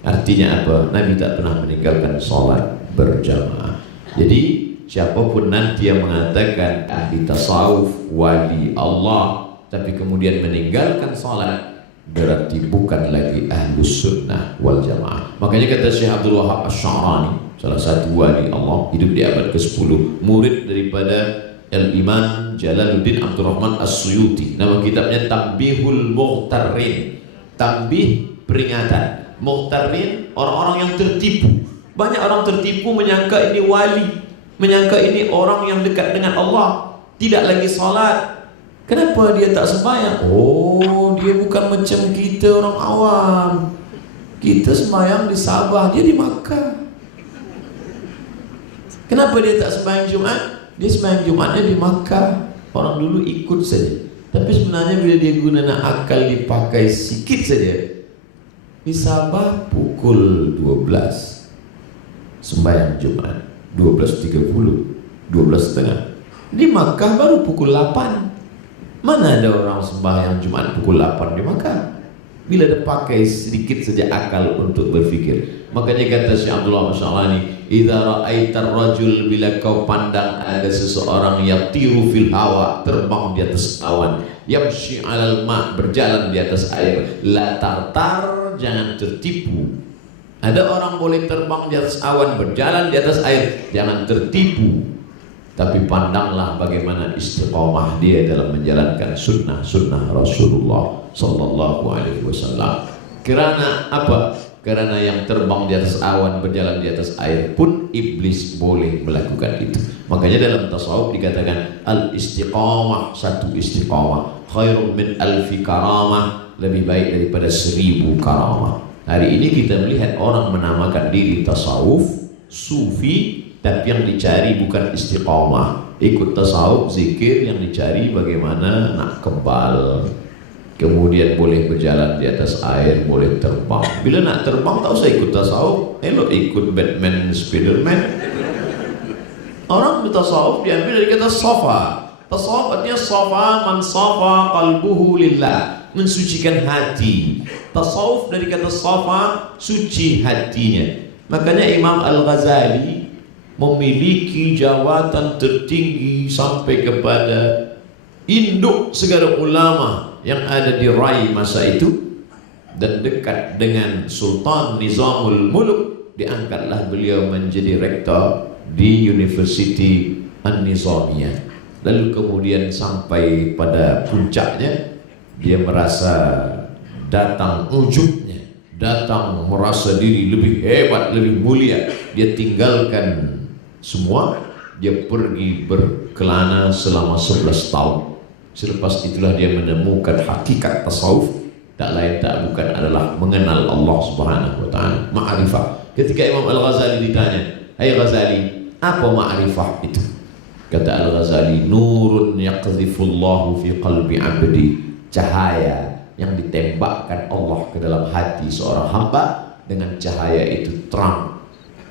Artinya apa? Nabi tak pernah meninggalkan sholat berjamaah. Jadi siapapun nanti yang mengatakan ahli tasawuf, wali Allah, tapi kemudian meninggalkan sholat, berarti bukan lagi ahlus sunnah wal jamaah. Makanya kata Syekh Abdul Wahab Asy-Sya'rani, salah satu wali Allah, hidup di abad ke-10, murid daripada Al-Imam Jalaluddin Abdurrahman As-Suyuti. Nama kitabnya Tanbihul Mughtarrin. Tanbih, peringatan. Mughtarrin, orang-orang yang tertipu. Banyak orang tertipu menyangka ini wali, menyangka ini orang yang dekat dengan Allah, tidak lagi salat. Kenapa dia tak sembahyang? Oh, dia bukan macam kita orang awam. Kita sembahyang di Sabah, dia di Makkah. Kenapa dia tak sembahyang Jumat? Dia sembahyang Jumatnya di Makkah. Orang dulu ikut saja. Tapi sebenarnya bila dia guna akal dipakai sikit saja, di Sabah pukul 12 sembahyang Jumat, 12.30, 12.30. Di Makkah baru pukul 8. Mana ada orang sembahyang Jumat pukul 8 di Makkah? Bila dia pakai sedikit saja akal untuk berfikir. Makanya kata Syekh Abdullah Masya'alani, idza ra'aitar rajul, bila kau pandang ada seseorang yang tiru fil hawa, terbang di atas awan, yamshi 'alal ma', berjalan di atas air, la tartar, jangan tertipu. Ada orang boleh terbang di atas awan, berjalan di atas air, jangan tertipu. Tapi pandanglah bagaimana istiqamah dia dalam menjalankan sunnah Rasulullah sallallahu alaihi wasallam. Kerana apa? Karena yang terbang di atas awan, berjalan di atas air pun iblis boleh melakukan itu. Makanya dalam tasawuf dikatakan al-istiqamah, satu istiqamah khairun min alfi karamah, lebih baik daripada 1000 karamah. Hari ini kita melihat orang menamakan diri tasawuf, sufi, tapi yang dicari bukan istiqamah. Ikut tasawuf, zikir, yang dicari bagaimana nak kebal, kemudian boleh berjalan di atas air, boleh terbang. Bila nak terbang tak usah ikut tasawuf, elok ikut Batman, Spiderman. Orang bertasawuf diambil dari kata safa. Tasawuf artinya safa, man safa qalbuhu lillah, mensucikan hati. Tasawuf dari kata safa, suci hatinya. Makanya Imam Al-Ghazali memiliki jawatan tertinggi sampai kepada induk segala ulama yang ada di Rai masa itu, dan dekat dengan Sultan Nizamul Muluk. Diangkatlah beliau menjadi rektor di University An-Nizamiyah. Lalu kemudian sampai pada puncaknya, dia merasa datang ujubnya, datang merasa diri lebih hebat, lebih mulia. Dia tinggalkan semua, dia pergi berkelana selama 11 tahun. Selepas itulah dia menemukan hakikat tasawuf, tak lain tak bukan adalah mengenal Allah Subhanahu wa taala, ma'rifah. Ketika Imam Al-Ghazali ditanya, "Hai Ghazali, apa ma'rifah itu?" Kata Al-Ghazali, "Nurun yaqdhifullahu fi qalbi 'abdi." Cahaya yang ditembakkan Allah ke dalam hati seorang hamba, dengan cahaya itu terang.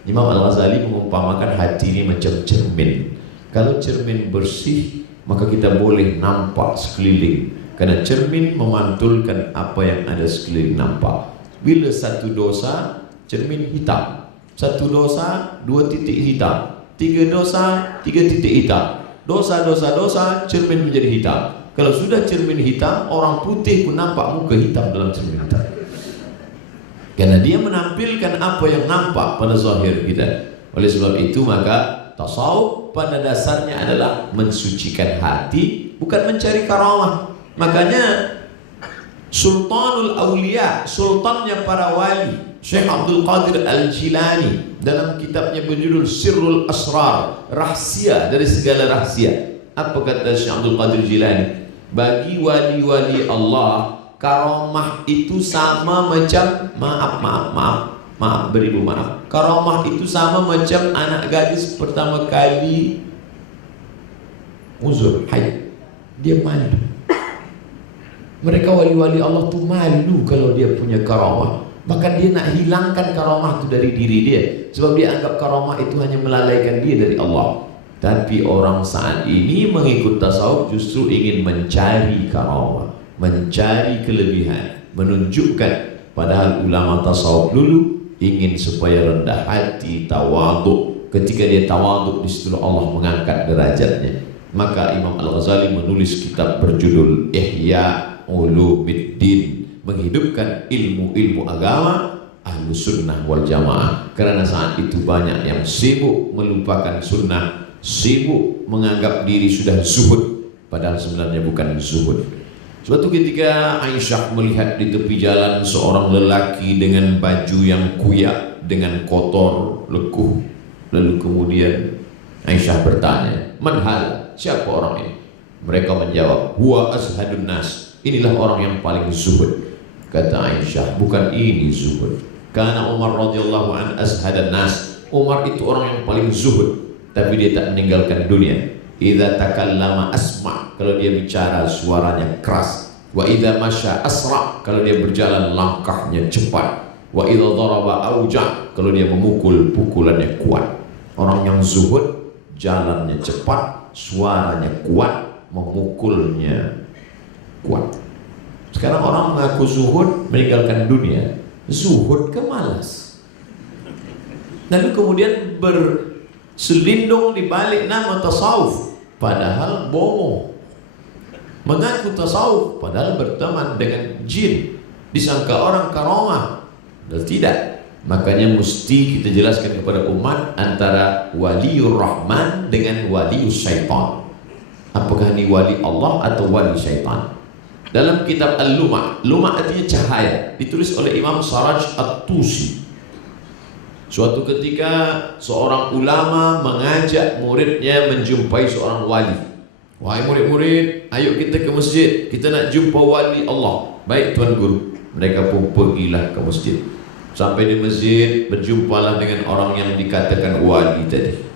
Imam Al-Ghazali mengumpamakan hati ini macam cermin. Kalau cermin bersih, maka kita boleh nampak sekeliling, karena cermin memantulkan apa yang ada sekeliling nampak. Bila satu dosa, cermin hitam. Satu dosa, 2 titik hitam. 3 dosa, 3 titik hitam. Dosa, cermin menjadi hitam. Kalau sudah cermin hitam, orang putih pun nampak muka hitam dalam cermin hitam. Karena dia menampilkan apa yang nampak pada zahir kita. Oleh sebab itu maka tasawuf pada dasarnya adalah mensucikan hati, bukan mencari karamah. Makanya Sultanul Aulia, sultannya para wali, Syekh Abdul Qadir Al-Jilani, dalam kitabnya berjudul Sirrul Asrar, rahsia dari segala rahsia. Apa kata Syekh Abdul Qadir Jilani? Bagi wali-wali Allah, karamah itu sama macam maaf maaf, beribu maaf. Karamah itu sama macam anak gadis pertama kali uzur haid, dia malu. Mereka wali-wali Allah tuh malu kalau dia punya karamah. Bahkan dia nak hilangkan karamah itu dari diri dia, sebab dia anggap karamah itu hanya melalaikan dia dari Allah. Tapi orang saat ini mengikut tasawuf justru ingin mencari karamah, mencari kelebihan, menunjukkan. Padahal ulama tasawuf dulu ingin supaya rendah hati, tawaduk. Ketika dia tawaduk, di situ Allah mengangkat derajatnya. Maka Imam Al-Ghazali menulis kitab berjudul Ihya Ulumuddin, menghidupkan ilmu-ilmu agama Ahlus Sunnah wal Jamaah. Karena saat itu banyak yang sibuk melupakan sunnah, sibuk menganggap diri sudah zuhud, padahal sebenarnya bukan zuhud. Suatu ketika Aisyah melihat di tepi jalan seorang lelaki dengan baju yang kuyak, dengan kotor, lekuh. Lalu kemudian Aisyah bertanya, "Man hal? Siapa orang ini?" Mereka menjawab, "Huwa azhadun nas." Inilah orang yang paling zuhud. Kata Aisyah, "Bukan ini zuhud. Karena Umar radhiyallahu an azhadan nas." Umar itu orang yang paling zuhud, tapi dia tak meninggalkan dunia. Idza takallama asma, kalau dia bicara suaranya keras. Wa idza masya asra, kalau dia berjalan langkahnya cepat. Wa idza daraba auja, kalau dia memukul pukulannya kuat. Orang yang zuhud jalannya cepat, suaranya kuat, memukulnya kuat. Sekarang orang mengaku zuhud, meninggalkan dunia. Zuhud ke malas. Lalu kemudian selindung di balik nama tasawuf, padahal bohong. Mengaku tasawuf, padahal berteman dengan jin. Disangka orang karamah, dan tidak. Makanya mesti kita jelaskan kepada umat antara waliur rahman dengan walius syaitan. Apakah ini wali Allah atau wali syaitan? Dalam kitab Al-Luma', Luma' artinya cahaya, ditulis oleh Imam Saraj At-Tusi. Suatu ketika seorang ulama mengajak muridnya menjumpai seorang wali. "Wahai murid-murid, ayo kita ke masjid, kita nak jumpa wali Allah." "Baik Tuan Guru." Mereka pun pergilah ke masjid. Sampai di masjid, berjumpalah dengan orang yang dikatakan wali tadi.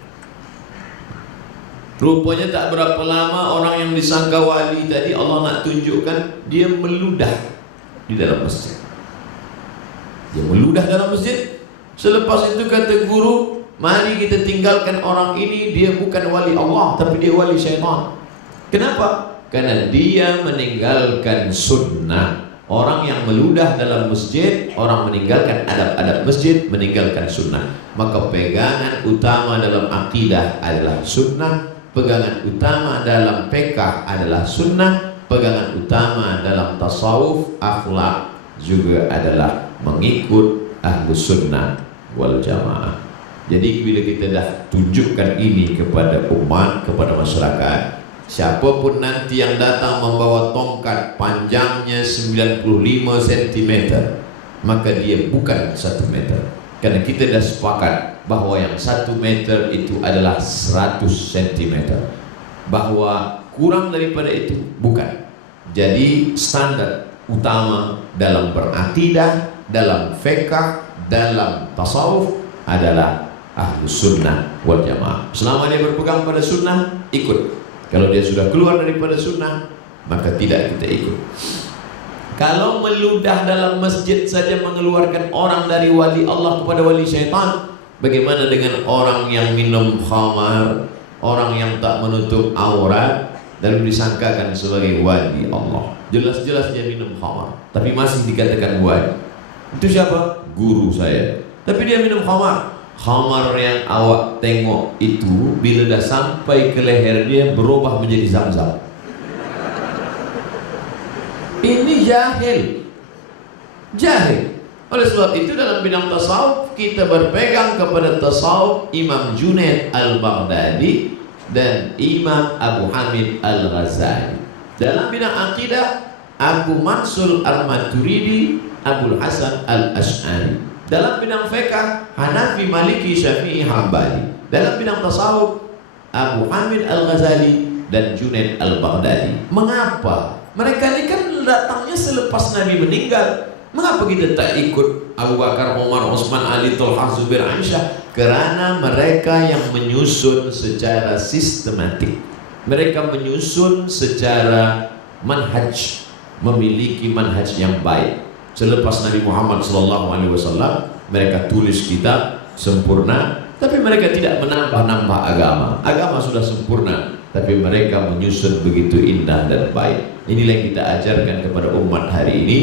Rupanya tak berapa lama orang yang disangka wali tadi, Allah nak tunjukkan, dia meludah di dalam masjid. Dia meludah dalam masjid. Selepas itu kata guru, "Mari kita tinggalkan orang ini, dia bukan wali Allah, tapi dia wali syaitan." Kenapa? Karena dia meninggalkan sunnah. Orang yang meludah dalam masjid, orang meninggalkan adab-adab masjid, meninggalkan sunnah. Maka pegangan utama dalam akidah adalah sunnah, pegangan utama dalam fiqh adalah sunnah, pegangan utama dalam tasawuf, akhlak juga adalah mengikut Ahlus Sunnah wal Jamaah. Jadi bila kita dah tunjukkan ini kepada umat, kepada masyarakat, siapapun nanti yang datang membawa tongkat panjangnya 95 cm, maka dia bukan 1 meter. Karena kita dah sepakat bahwa yang 1 meter itu adalah 100 cm, bahwa kurang daripada itu bukan. Jadi standar utama dalam berakidah, dalam fiqh, dalam tasawuf adalah Ahlus Sunnah wal Jamaah. Selama dia berpegang pada sunnah, ikut. Kalau dia sudah keluar daripada sunnah, maka tidak kita ikut. Kalau meludah dalam masjid saja mengeluarkan orang dari wali Allah kepada wali syaitan, bagaimana dengan orang yang minum khamar, orang yang tak menutup aurat, dan disangkakan sebagai wali Allah? Jelas-jelas dia minum khamar, tapi masih dikatakan wali. Itu siapa? Guru saya. Tapi dia minum khamar. Khamar yang awak tengok itu bila dah sampai ke leher dia berubah menjadi zam-zam. Ini jahil. Jahil. Oleh sebab itu dalam bidang tasawuf kita berpegang kepada tasawuf Imam Junaid Al-Baghdadi dan Imam Abu Hamid Al-Ghazali. Dalam bidang akidah Abu Mansur Al-Maturidi, Abu Hasan Al-Ash'ari. Dalam bidang fiqh Hanafi, Maliki, Syafi'i, Hambali. Dalam bidang tasawuf Abu Hamid Al-Ghazali dan Junaid Al-Baghdadi. Mengapa? Mereka ini kan datangnya selepas Nabi meninggal. Mengapa kita tak ikut Abu Bakar, Umar, Utsman, Ali, Thalhah, Zubair, Aisyah? Karena mereka yang menyusun secara sistematik, mereka menyusun secara manhaj, memiliki manhaj yang baik. Selepas Nabi Muhammad SAW, mereka tulis kitab sempurna, tapi mereka tidak menambah-nambah agama. Agama sudah sempurna, tapi mereka menyusun begitu indah dan baik. Inilah yang kita ajarkan kepada umat hari ini.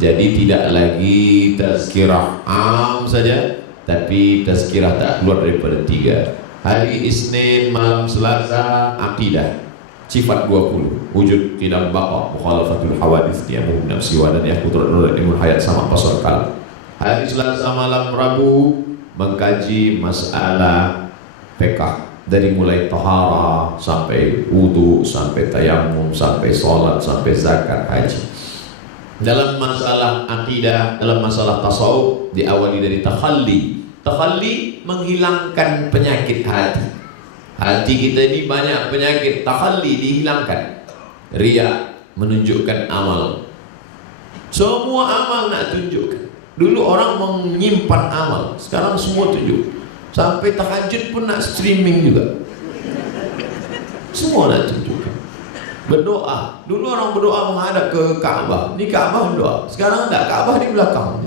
Jadi tidak lagi tazkirah am saja, tapi tazkirah tak keluar daripada 3. Hari Isnin, malam Selasa, akidah sifat 20, wujud tidak baqa, mukhalafatul hawadits, diamu nafsi wa dan yaqutur ilmu hayat sama pasal kalam. Hari Selasa, malam Rabu, mengkaji masalah fiqh dari mulai taharah sampai wudu, sampai tayamum, sampai salat, sampai zakat, haji. Dalam masalah akidah, dalam masalah tasawuf, diawali dari takhalli. Takhalli menghilangkan penyakit hati. Hati kita ini banyak penyakit, takhalli dihilangkan. Riya menunjukkan amal. Semua amal nak tunjukkan. Dulu orang menyimpan amal, sekarang semua tunjuk. Sampai tahajud pun nak streaming juga. Semua nak tunjukkan. Berdoa, dulu orang berdoa menghadap ke Ka'bah. Ini Ka'bah berdoa, sekarang tak, Ka'bah di belakang.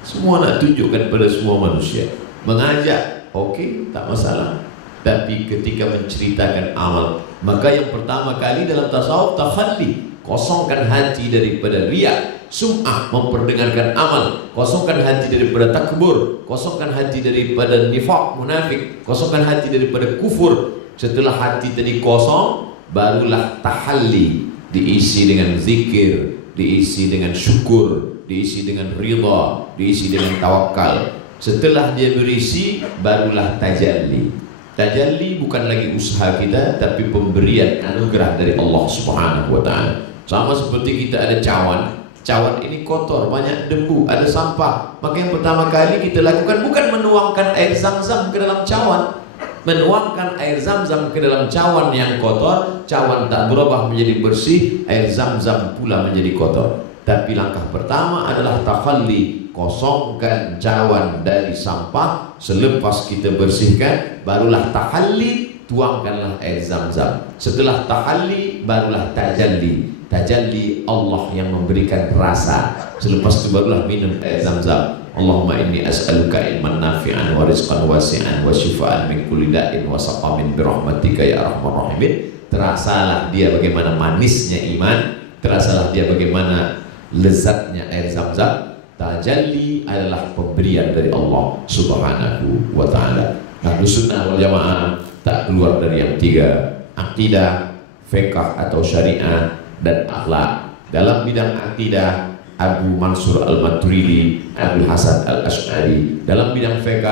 Semua nak tunjukkan pada semua manusia. Mengajak, okey, tak masalah. Tapi ketika menceritakan amal, maka yang pertama kali dalam tasawuf, takhalli, kosongkan hati daripada riya, sum'ah, memperdengarkan amal, kosongkan hati daripada takbur, kosongkan hati daripada nifaq, munafik, kosongkan hati daripada kufur. Setelah hati tadi kosong, barulah tahalli, diisi dengan zikir, diisi dengan syukur, diisi dengan ridha, diisi dengan tawakal. Setelah dia berisi, barulah tajalli. Tajalli bukan lagi usaha kita, tapi pemberian anugerah dari Allah Subhanahu wa ta'ala. Sama seperti kita ada cawan. Cawan ini kotor, banyak debu, ada sampah. Maka yang pertama kali kita lakukan bukan menuangkan air zam-zam ke dalam cawan. Menuangkan air zam-zam ke dalam cawan yang kotor, cawan tak berubah menjadi bersih, air zam-zam pula menjadi kotor. Tapi langkah pertama adalah takhalli, kosongkan cawan dari sampah. Selepas kita bersihkan, barulah tahalli, tuangkanlah air zam-zam. Setelah tahalli, barulah tajalli. Tajalli, Allah yang memberikan rasa. Selepas itu barulah minum air zam-zam. Allahumma inni as'aluka ilman nafi'an wa rizqan wasi'an wa shifaan min kulli da'in wa saqamin birahmatika ya arhamar rahimin. Terasalah dia bagaimana manisnya iman, terasalah dia bagaimana lezatnya air zam-zam. Tajalli adalah pemberian dari Allah Subhanahu wa ta'ala. Ahlus Sunnah wal Jamaah tak keluar dari yang 3: akidah, fiqh atau syariah, dan akhlak. Dalam bidang akidah, Abu Mansur Al-Maturidi, Abu Hasan Al-Ash'ari. Dalam bidang fiqh,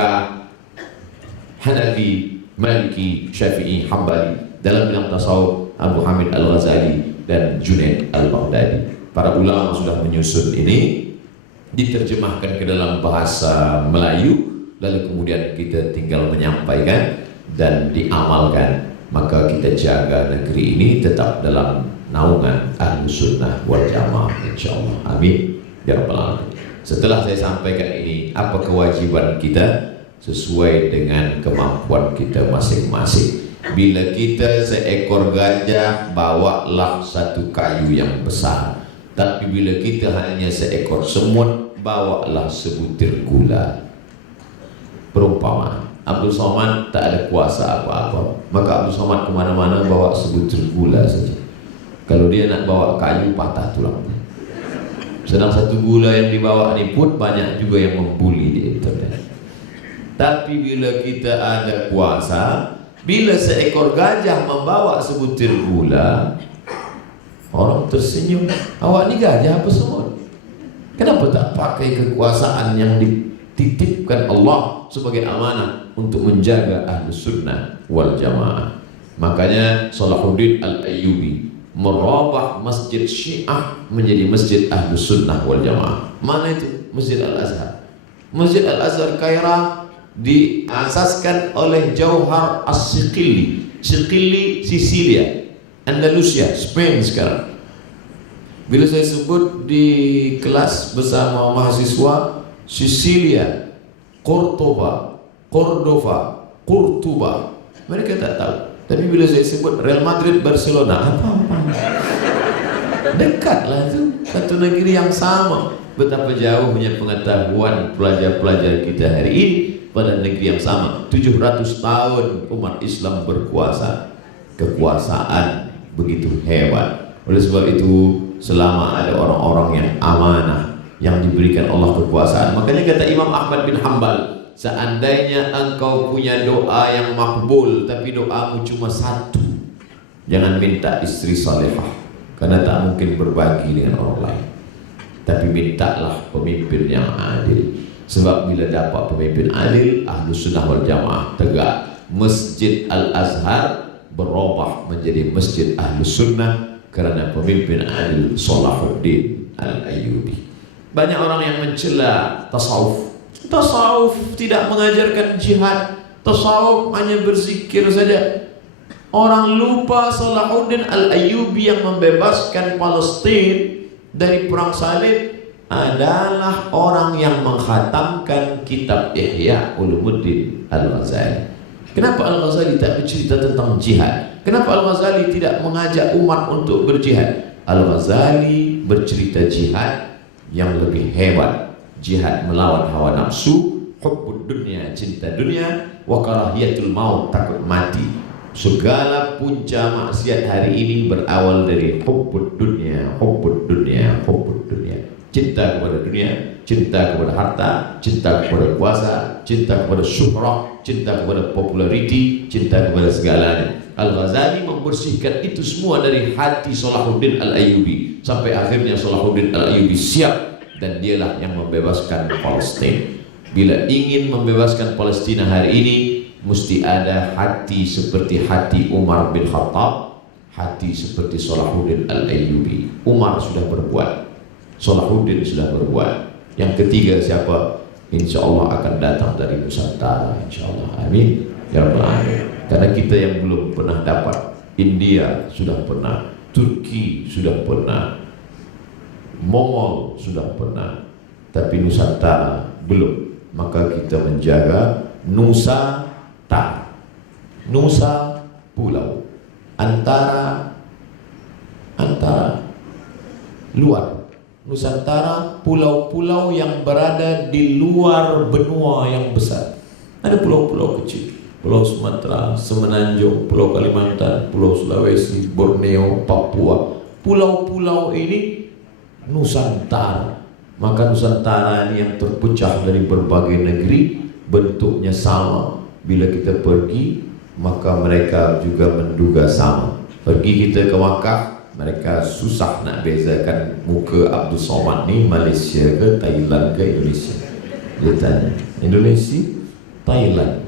Hanafi, Maliki, Syafi'i, Hambali. Dalam bidang tasawuf, Abu Hamid Al-Ghazali dan Junaid Al-Baghdadi. Para ulama sudah menyusun ini, diterjemahkan ke dalam bahasa Melayu, lalu kemudian kita tinggal menyampaikan dan diamalkan. Maka kita jaga negeri ini tetap dalam naungan Ahlus Sunnah wal Jamaah, insyaallah. Amin ya rabbal alamin. Setelah saya sampaikan ini, apa kewajiban kita sesuai dengan kemampuan kita masing-masing. Bila kita seekor gajah, bawalah satu kayu yang besar. Tapi bila kita hanya seekor semut, bawalah sebutir gula. Perumpamaan, Abdul Somad tak ada kuasa apa-apa, maka Abdul Somad kemana-mana bawa sebutir gula saja. Kalau dia nak bawa kayu, patah tulangnya. Sedang satu gula yang dibawa ini pun banyak juga yang membuli di internet. Tapi bila kita ada kuasa, bila seekor gajah membawa sebutir gula, orang tersenyum. Awak ni gajah apa semut? Kenapa tak pakai kekuasaan yang dititipkan Allah sebagai amanah untuk menjaga Ahlus Sunnah wal Jamaah? Makanya Salahuddin Al-Ayyubi merubah masjid Syiah menjadi masjid Ahlus Sunnah wal Jamaah. Mana itu? Masjid Al-Azhar. Masjid Al-Azhar Kairah diasaskan oleh Jauhar As-Siqili. Siqili, Sisilia, Andalusia, Spain sekarang. Bila saya sebut di kelas bersama mahasiswa Sicilia, Cordova, Kurtuba, mereka tak tahu. Tapi bila saya sebut Real Madrid, Barcelona, apa-apa. Dekatlah itu, satu negeri yang sama. Betapa jauhnya pengetahuan pelajar-pelajar kita hari ini pada negeri yang sama. 700 tahun umat Islam berkuasa. Kekuasaan begitu hebat. Oleh sebab itu, selama ada orang-orang yang amanah, yang diberikan Allah kekuasaan. Makanya kata Imam Ahmad bin Hanbal, seandainya engkau punya doa yang makbul, tapi doamu cuma satu, jangan minta istri salihah, karena tak mungkin berbagi dengan orang lain. Tapi mintalah pemimpin yang adil. Sebab bila dapat pemimpin adil, Ahlus Sunnah wal Jamaah tegak. Masjid Al-Azhar berubah menjadi Masjid Ahlus Sunnah karena pemimpin adil Salahuddin Al-Ayyubi. Banyak orang yang mencela tasawuf. Tasawuf tidak mengajarkan jihad. Tasawuf hanya berzikir saja. Orang lupa Salahuddin Al-Ayyubi yang membebaskan Palestina dari perang salib adalah orang yang mengkhatamkan kitab Ihya Ulumuddin Al-Ghazali. Kenapa Al-Ghazali tak bercerita tentang jihad? Kenapa Al-Ghazali tidak mengajak umat untuk berjihad? Al-Ghazali bercerita jihad yang lebih hebat. Jihad melawan hawa nafsu, hubbud dunia, cinta dunia, wa karahiyatul maut, takut mati. Segala punca maksiat hari ini berawal dari hubbud dunia, hubbud dunia, hubbud dunia. Cinta kepada dunia, cinta kepada harta, cinta kepada kuasa, cinta kepada syuhrah, cinta kepada populariti, cinta kepada segalanya. Al-Ghazali membersihkan itu semua dari hati Salahuddin Al-Ayyubi, sampai akhirnya Salahuddin Al-Ayyubi siap, dan dialah yang membebaskan Palestina. Bila ingin membebaskan Palestina hari ini, mesti ada hati seperti hati Umar bin Khattab, hati seperti Salahuddin Al-Ayyubi. Umar sudah berbuat, Salahuddin sudah berbuat. Yang ketiga siapa? Insya Allah akan datang dari Nusantara, insya Allah. Amin ya rabbal alamin. Karena kita yang belum pernah dapat, India sudah pernah, Turki sudah pernah, Mongol sudah pernah, tapi Nusantara belum. Maka kita menjaga Nusantara, Nusa pulau, antara luar. Nusantara pulau-pulau yang berada di luar benua yang besar. Ada pulau-pulau kecil, Pulau Sumatera, Semenanjung, Pulau Kalimantan, Pulau Sulawesi, Borneo, Papua. Pulau-pulau ini Nusantara. Maka Nusantara ini yang terpecah dari berbagai negeri, bentuknya sama. Bila kita pergi, maka mereka juga menduga sama. Pergi kita ke Makkah, mereka susah nak bezakan muka Abdul Somad ni Malaysia ke Thailand ke Indonesia. Dia tanya, Indonesia, Thailand.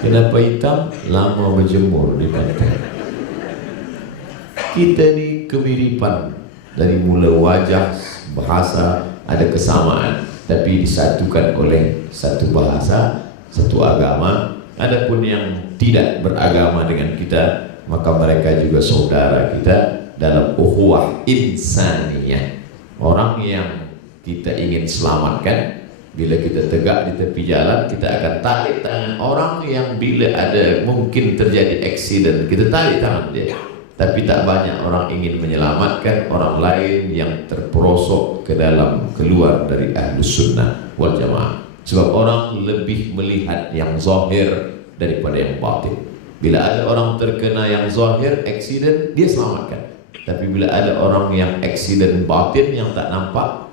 Kenapa hitam? Lama berjemur di pantai. Kita ni kemiripan. Dari mula wajah, bahasa ada kesamaan, tapi disatukan oleh satu bahasa, satu agama. Adapun yang tidak beragama dengan kita, maka mereka juga saudara kita dalam ukhuwah insaniyah. Orang yang kita ingin selamatkan, bila kita tegak di tepi jalan, kita akan tarik tangan orang yang bila ada mungkin terjadi accident, kita tarik tangan dia. Tapi tak banyak orang ingin menyelamatkan orang lain yang terperosok ke dalam, keluar dari Ahlus Sunnah wal Jamaah. Sebab orang lebih melihat yang zahir daripada yang batin. Bila ada orang terkena yang zahir, accident, dia selamatkan. Tapi bila ada orang yang accident batin yang tak nampak,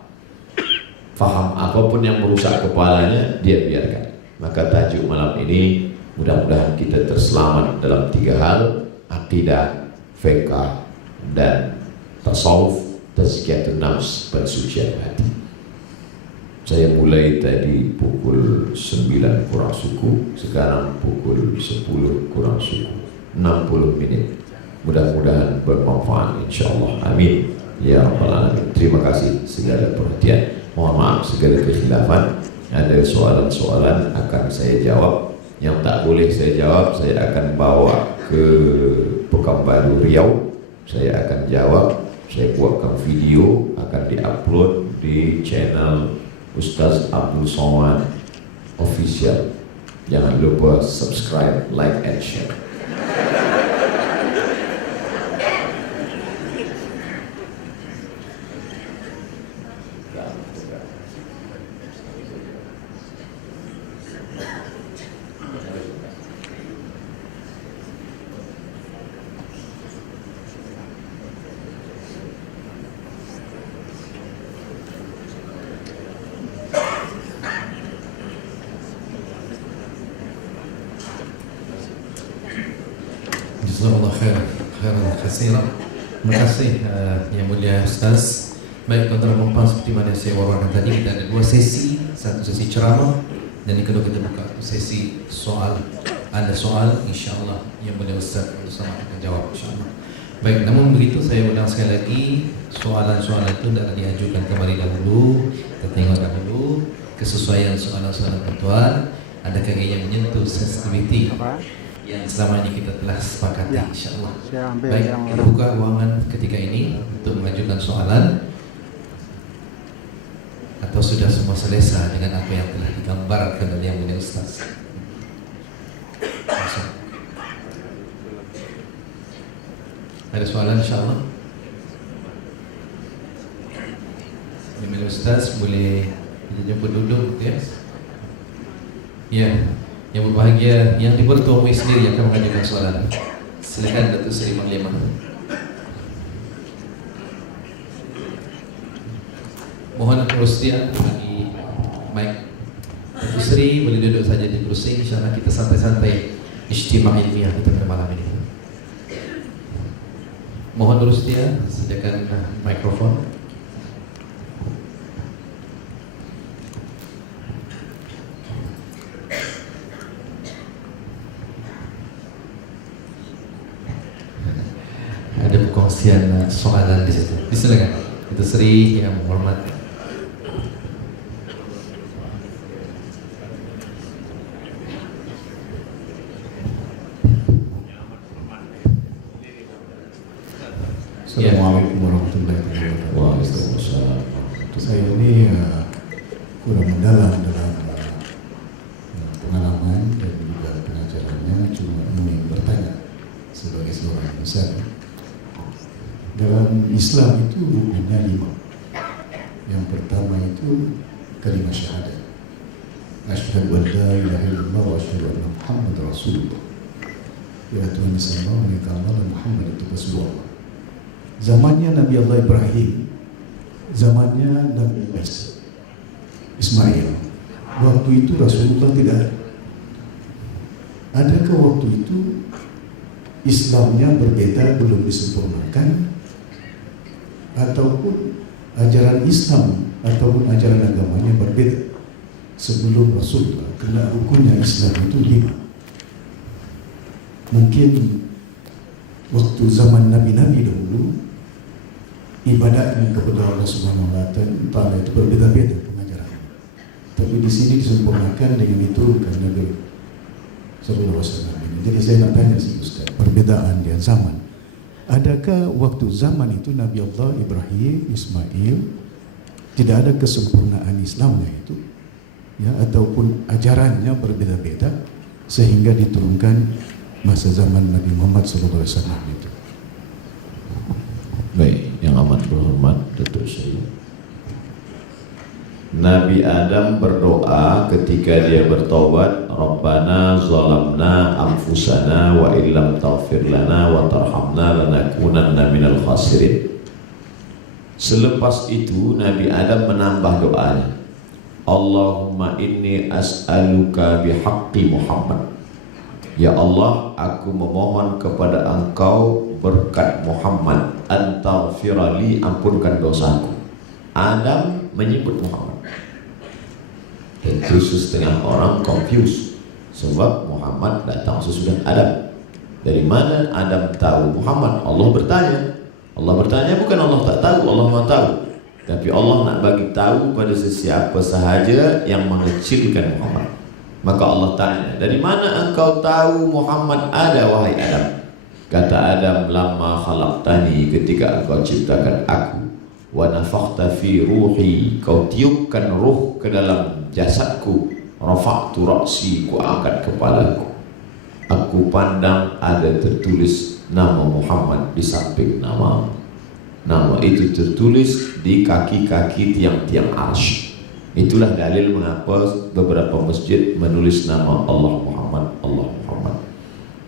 faham apapun yang merusak kepalanya, dia biarkan. Maka tajuk malam ini, mudah-mudahan kita terselamat dalam 3 hal: akidah, fiqh, dan tasawuf, tazkiyatun nafs, pensucian hati. Saya mulai tadi pukul 9 kurang suku, sekarang pukul 10 kurang suku, 60 menit. Mudah-mudahan bermanfaat, insyaAllah. Amin ya rabbal alamin. Terima kasih segala perhatian. Mohon maaf segala kekhilafan. Ada soalan-soalan akan saya jawab. Yang tak boleh saya jawab, saya akan bawa ke Pekanbaru Riau. Saya akan jawab. Saya buatkan video, akan diupload di channel Ustaz Abdul Somad Official. Jangan lupa subscribe, like, and share. Jazakallah khairan katsiran. Terima kasih Yang Mulia Ustaz. Baik tuan-tuan dan puan, seperti mana saya wawarkan tadi, kita ada dua sesi, satu sesi ceramah dan yang kedua kita buka sesi soal. Ada soal, insyaAllah Yang Mulia Ustaz bersama akan jawab, insyaAllah. Baik, namun begitu saya ulang sekali lagi, soalan-soalan itu tidak diajukan kembali dahulu. Kita tengok dahulu kesesuaian soalan-soalan tuan. Adakah yang menyentuh sensitivity yang selama ini kita telah sepakati, ya, insyaAllah. Baik, kita buka ruangan ketika ini untuk mengajukan soalan. Atau sudah semua selesai dengan apa yang telah digambarkan oleh Yang Mulia Ustaz? Masuk. Ada soalan, insyaAllah? Yang Mulia Ustaz boleh jemput duduk, ya? Ya. Yang berbahagia, yang dibertuahi sendiri akan mengajukan soalan. Silakan Datuk Seri Panglima. Mohon perhatian bagi mic. Datuk Seri boleh duduk saja di kursi. InsyaAllah kita santai-santai ijtima' ilmiah kita pada malam ini. Mohon perhatian, sediakan mikrofon. Kongsian soalan di situ. Silakan. Itu Seri yang hormat. Assalamualaikum warahmatullahi wabarakatuh. Waalaikumsalam. Saya ini kurang mendalam dalam pengalaman dan juga pengajarannya, cuma ingin bertanya sebagai seorang besar. Dalam Islam itu rukunnya 5. Yang pertama itu kalimat syahadat. Asyhadu an la ilaha illallah wa asyhadu anna Muhammadar Rasulullah. Ya Tuhan sallallahu alaihi wasallam, Muhammad itu Rasulullah. Zamannya Nabi Allah Ibrahim, zamannya Nabi Ismail. Waktu itu Rasulullah tidak ada. Adakah waktu itu Islamnya berbeda, belum disempurnakan? Ataupun ajaran Islam ataupun ajaran agamanya berbeda sebelum Rasulullah? Karena rukunnya Islam itu 5. Mungkin waktu zaman Nabi-Nabi dahulu ibadahnya kepada Allah Subhanahu wa Ta'ala itu berbeda-beda pengajarannya. Tapi di sini disempurnakan dengan itu karena Nabi Sallallahu Alaihi Wasallam. Jadi saya nak tanya sih Ustaz, perbedaan dia zaman. Adakah waktu zaman itu Nabi Allah Ibrahim, Ismail tidak ada kesempurnaan Islamnya itu, ya, ataupun ajarannya berbeda-beda sehingga diturunkan masa zaman Nabi Muhammad SAW itu? Baik, yang amat berhormat Datuk Seri. Nabi Adam berdoa ketika dia bertaubat, Rabbana zalamna anfusana wa illam taghfir lana wa tarhamna lanakunanna minal khasirin. Selepas itu Nabi Adam menambah doanya, Allahumma inni as'aluka bihaqqi Muhammad. Ya Allah, aku memohon kepada Engkau berkat Muhammad, antaghfirali, ampunkan dosaku. Adam menyebut Muhammad. Tentu setengah orang confused sebab Muhammad datang sesudah Adam. Dari mana Adam tahu Muhammad? Allah bertanya. Allah bertanya, bukan Allah tak tahu, Allah Maha tahu. Tapi Allah nak bagi tahu pada sesiapa sahaja yang mengecilkan Muhammad. Maka Allah tanya, dari mana engkau tahu Muhammad ada, wahai Adam? Kata Adam, lamma khalaqtani, ketika engkau ciptakan aku, wa nafakhta fi ruhi, kau tiupkan ruh ke dalam jasadku, rafa'tu ra'si, ku angkat kepalaku. Aku pandang ada tertulis nama Muhammad di samping nama. Nama itu tertulis di kaki-kaki tiang-tiang arsy. Itulah dalil mengapa beberapa masjid menulis nama Allah Muhammad, Allah Muhammad.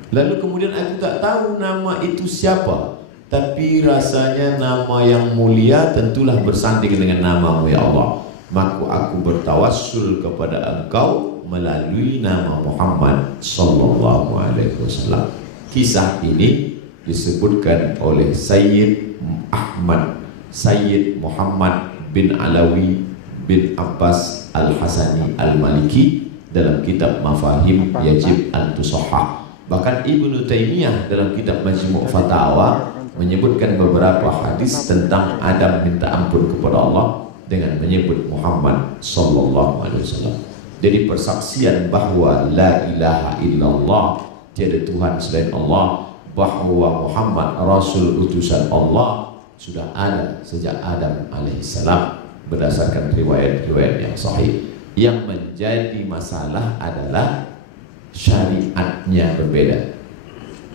Lalu kemudian aku tak tahu nama itu siapa, tapi rasanya nama yang mulia tentulah bersanding dengan namamu ya Allah. Maka aku bertawassul kepada engkau melalui nama Muhammad sallallahu alaihi wasallam. Kisah ini disebutkan oleh Sayyid Muhammad bin Alawi bin Abbas Al-Hasani Al-Maliki dalam kitab Mafahim Yajib An-Tusahhah. Bahkan Ibnu Taimiyah dalam kitab Majmu' Fatawa menyebutkan beberapa hadis tentang Adam minta ampun kepada Allah dengan menyebut Muhammad sallallahu alaihi wasallam. Jadi persaksian bahwa la ilaha illallah, tiada Tuhan selain Allah, bahwa Muhammad Rasul utusan Allah sudah ada sejak Adam alaihissalam berdasarkan riwayat-riwayat yang sahih. Yang menjadi masalah adalah syariatnya berbeda.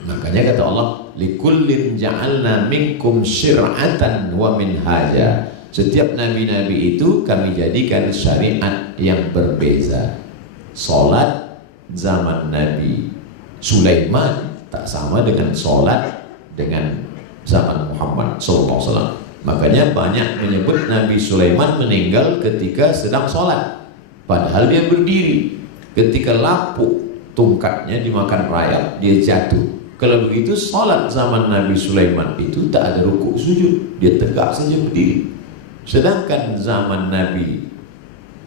Makanya kata Allah, likullin ja'alna minkum syir'atan wa minhaja. Setiap nabi-nabi itu kami jadikan syariat yang berbeza. Salat zaman Nabi Sulaiman tak sama dengan salat dengan zaman Muhammad SAW. Makanya banyak menyebut Nabi Sulaiman meninggal ketika sedang sholat, padahal dia berdiri. Ketika lapuk tungkatnya dimakan rayap, dia jatuh. Kalau begitu sholat zaman Nabi Sulaiman itu tak ada rukuk sujud, dia tegak saja berdiri. Sedangkan zaman Nabi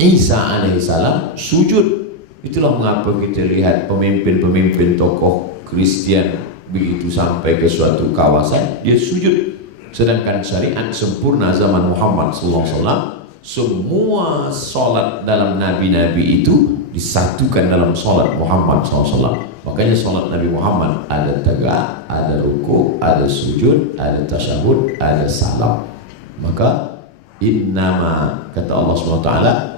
Isa alaihissalam sujud. Itulah mengapa kita lihat pemimpin-pemimpin tokoh Kristen begitu sampai ke suatu kawasan dia sujud. Sedangkan syariat sempurna zaman Muhammad SAW, semua solat dalam nabi-nabi itu disatukan dalam solat Muhammad SAW. Makanya solat Nabi Muhammad ada tegak, ada ruku, ada sujud, ada tasyahud, ada salam. Maka innama, kata Allah SWT,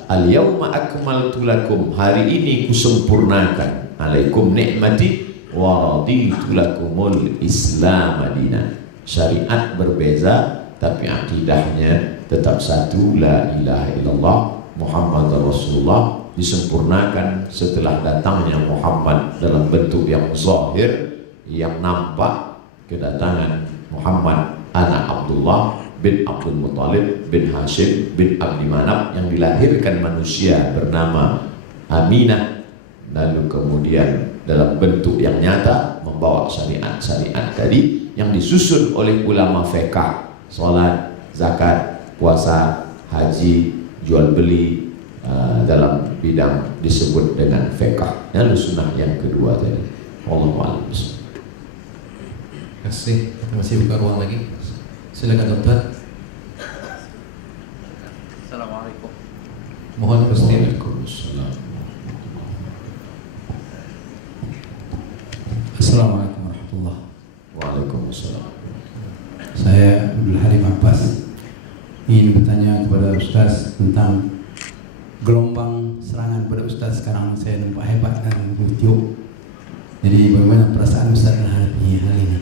al-yawma akmaltu lakum, hari ini kusempurnakan alaikum ni'mati wa raditu lakumul Islam madinah. Syariat berbeza tapi akidahnya tetap satu, la ilaha illallah Muhammad Rasulullah, disempurnakan setelah datangnya Muhammad dalam bentuk yang zahir, yang nampak, kedatangan Muhammad anak Abdullah bin Abdul Muttalib bin Hashim bin Abdi Manaf yang dilahirkan manusia bernama Aminah, lalu kemudian dalam bentuk yang nyata membawa syariat-syariat tadi yang disusun oleh ulama fiqh, salat, zakat, puasa, haji, jual beli, dalam bidang disebut dengan fiqh. Lalu sunnah yang kedua tadi. Wallahu a'lam. Terima kasih. Kita masih buka ruang lagi. Silakan Ustaz. Assalamualaikum. Mohon bersedia. Waalaikumsalam. Assalamualaikum warahmatullahi. Waalaikumsalam. Saya Abdul Halim Abbas, ingin bertanya kepada Ustaz tentang gelombang serangan pada Ustaz sekarang. Saya nampak hebat dan YouTube. Jadi bagaimana perasaan Ustaz menghadapi hal ini?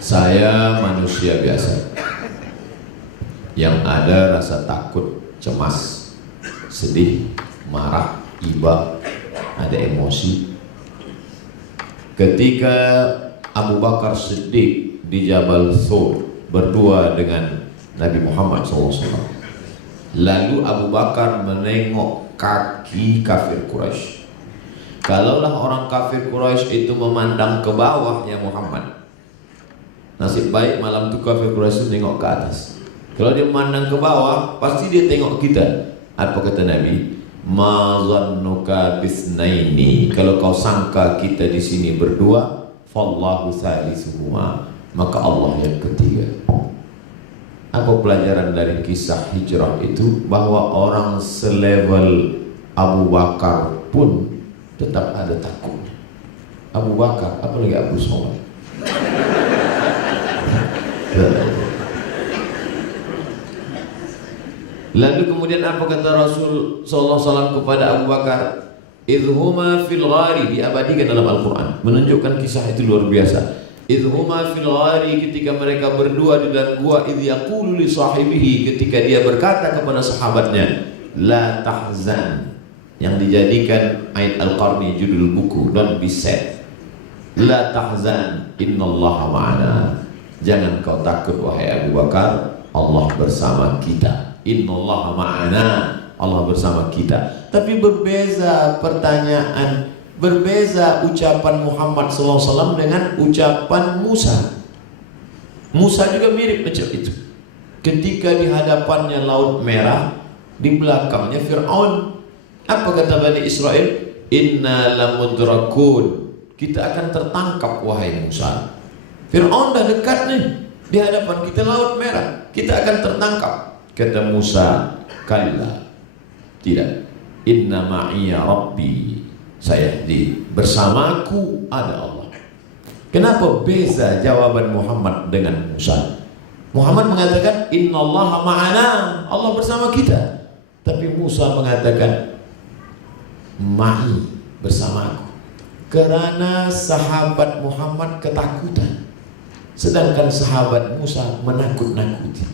Saya manusia biasa yang ada rasa takut, cemas, sedih, marah, iba, ada emosi. Ketika Abu Bakar Siddiq di Jabal Thur berdua dengan Nabi Muhammad SAW, lalu Abu Bakar menengok kaki kafir Quraisy. Kalaulah orang kafir Quraisy itu memandang ke bawah ya Muhammad, nasib baik malam itu kafir Quraisy nengok ke atas. Kalau dia memandang ke bawah, pasti dia tengok kita. Apa kata Nabi? Ma zannuka bisnaini, kalau kau sangka kita di sini berdua, fallahu salisuhuma, maka Allah yang ketiga. Apa pelajaran dari kisah hijrah itu? Bahwa orang selevel Abu Bakar pun tetap ada takutnya. Abu Bakar, apalagi Abu Somad. Lalu kemudian apa kata Rasul sallallahu alaihi wasallam kepada Abu Bakar? Idhuma fil ghari, diabadikan dalam Al-Quran, menunjukkan kisah itu luar biasa. Idhuma fil ghari, ketika mereka berdua di dalam gua, idh yaqulu li sahibihi, ketika dia berkata kepada sahabatnya, la tahzan, yang dijadikan Aid Al-Qarni judul buku, don't be sad. La tahzan, innallaha ma'ana. Jangan kau takut wahai Abu Bakar, Allah bersama kita. Innallaha ma'ana, Allah bersama kita. Tapi berbeza pertanyaan, berbeza ucapan Muhammad SAW dengan ucapan Musa. Musa juga mirip macam itu. Ketika di hadapannya Laut Merah, di belakangnya Fir'aun. Apa kata Bani Israel? Inna lamudrakun, kita akan tertangkap wahai Musa. Fir'aun dah dekat nih, di hadapan kita Laut Merah, kita akan tertangkap. Kata Musa, kalla, tidak. Inna ma'iya rabbi sayahdi, bersamaku ada Allah. Kenapa beza jawaban Muhammad dengan Musa? Muhammad mengatakan innallaha ma'ana, Allah bersama kita. Tapi Musa mengatakan ma'i, bersamaku. Karena sahabat Muhammad ketakutan, sedangkan sahabat Musa menakut-nakuti.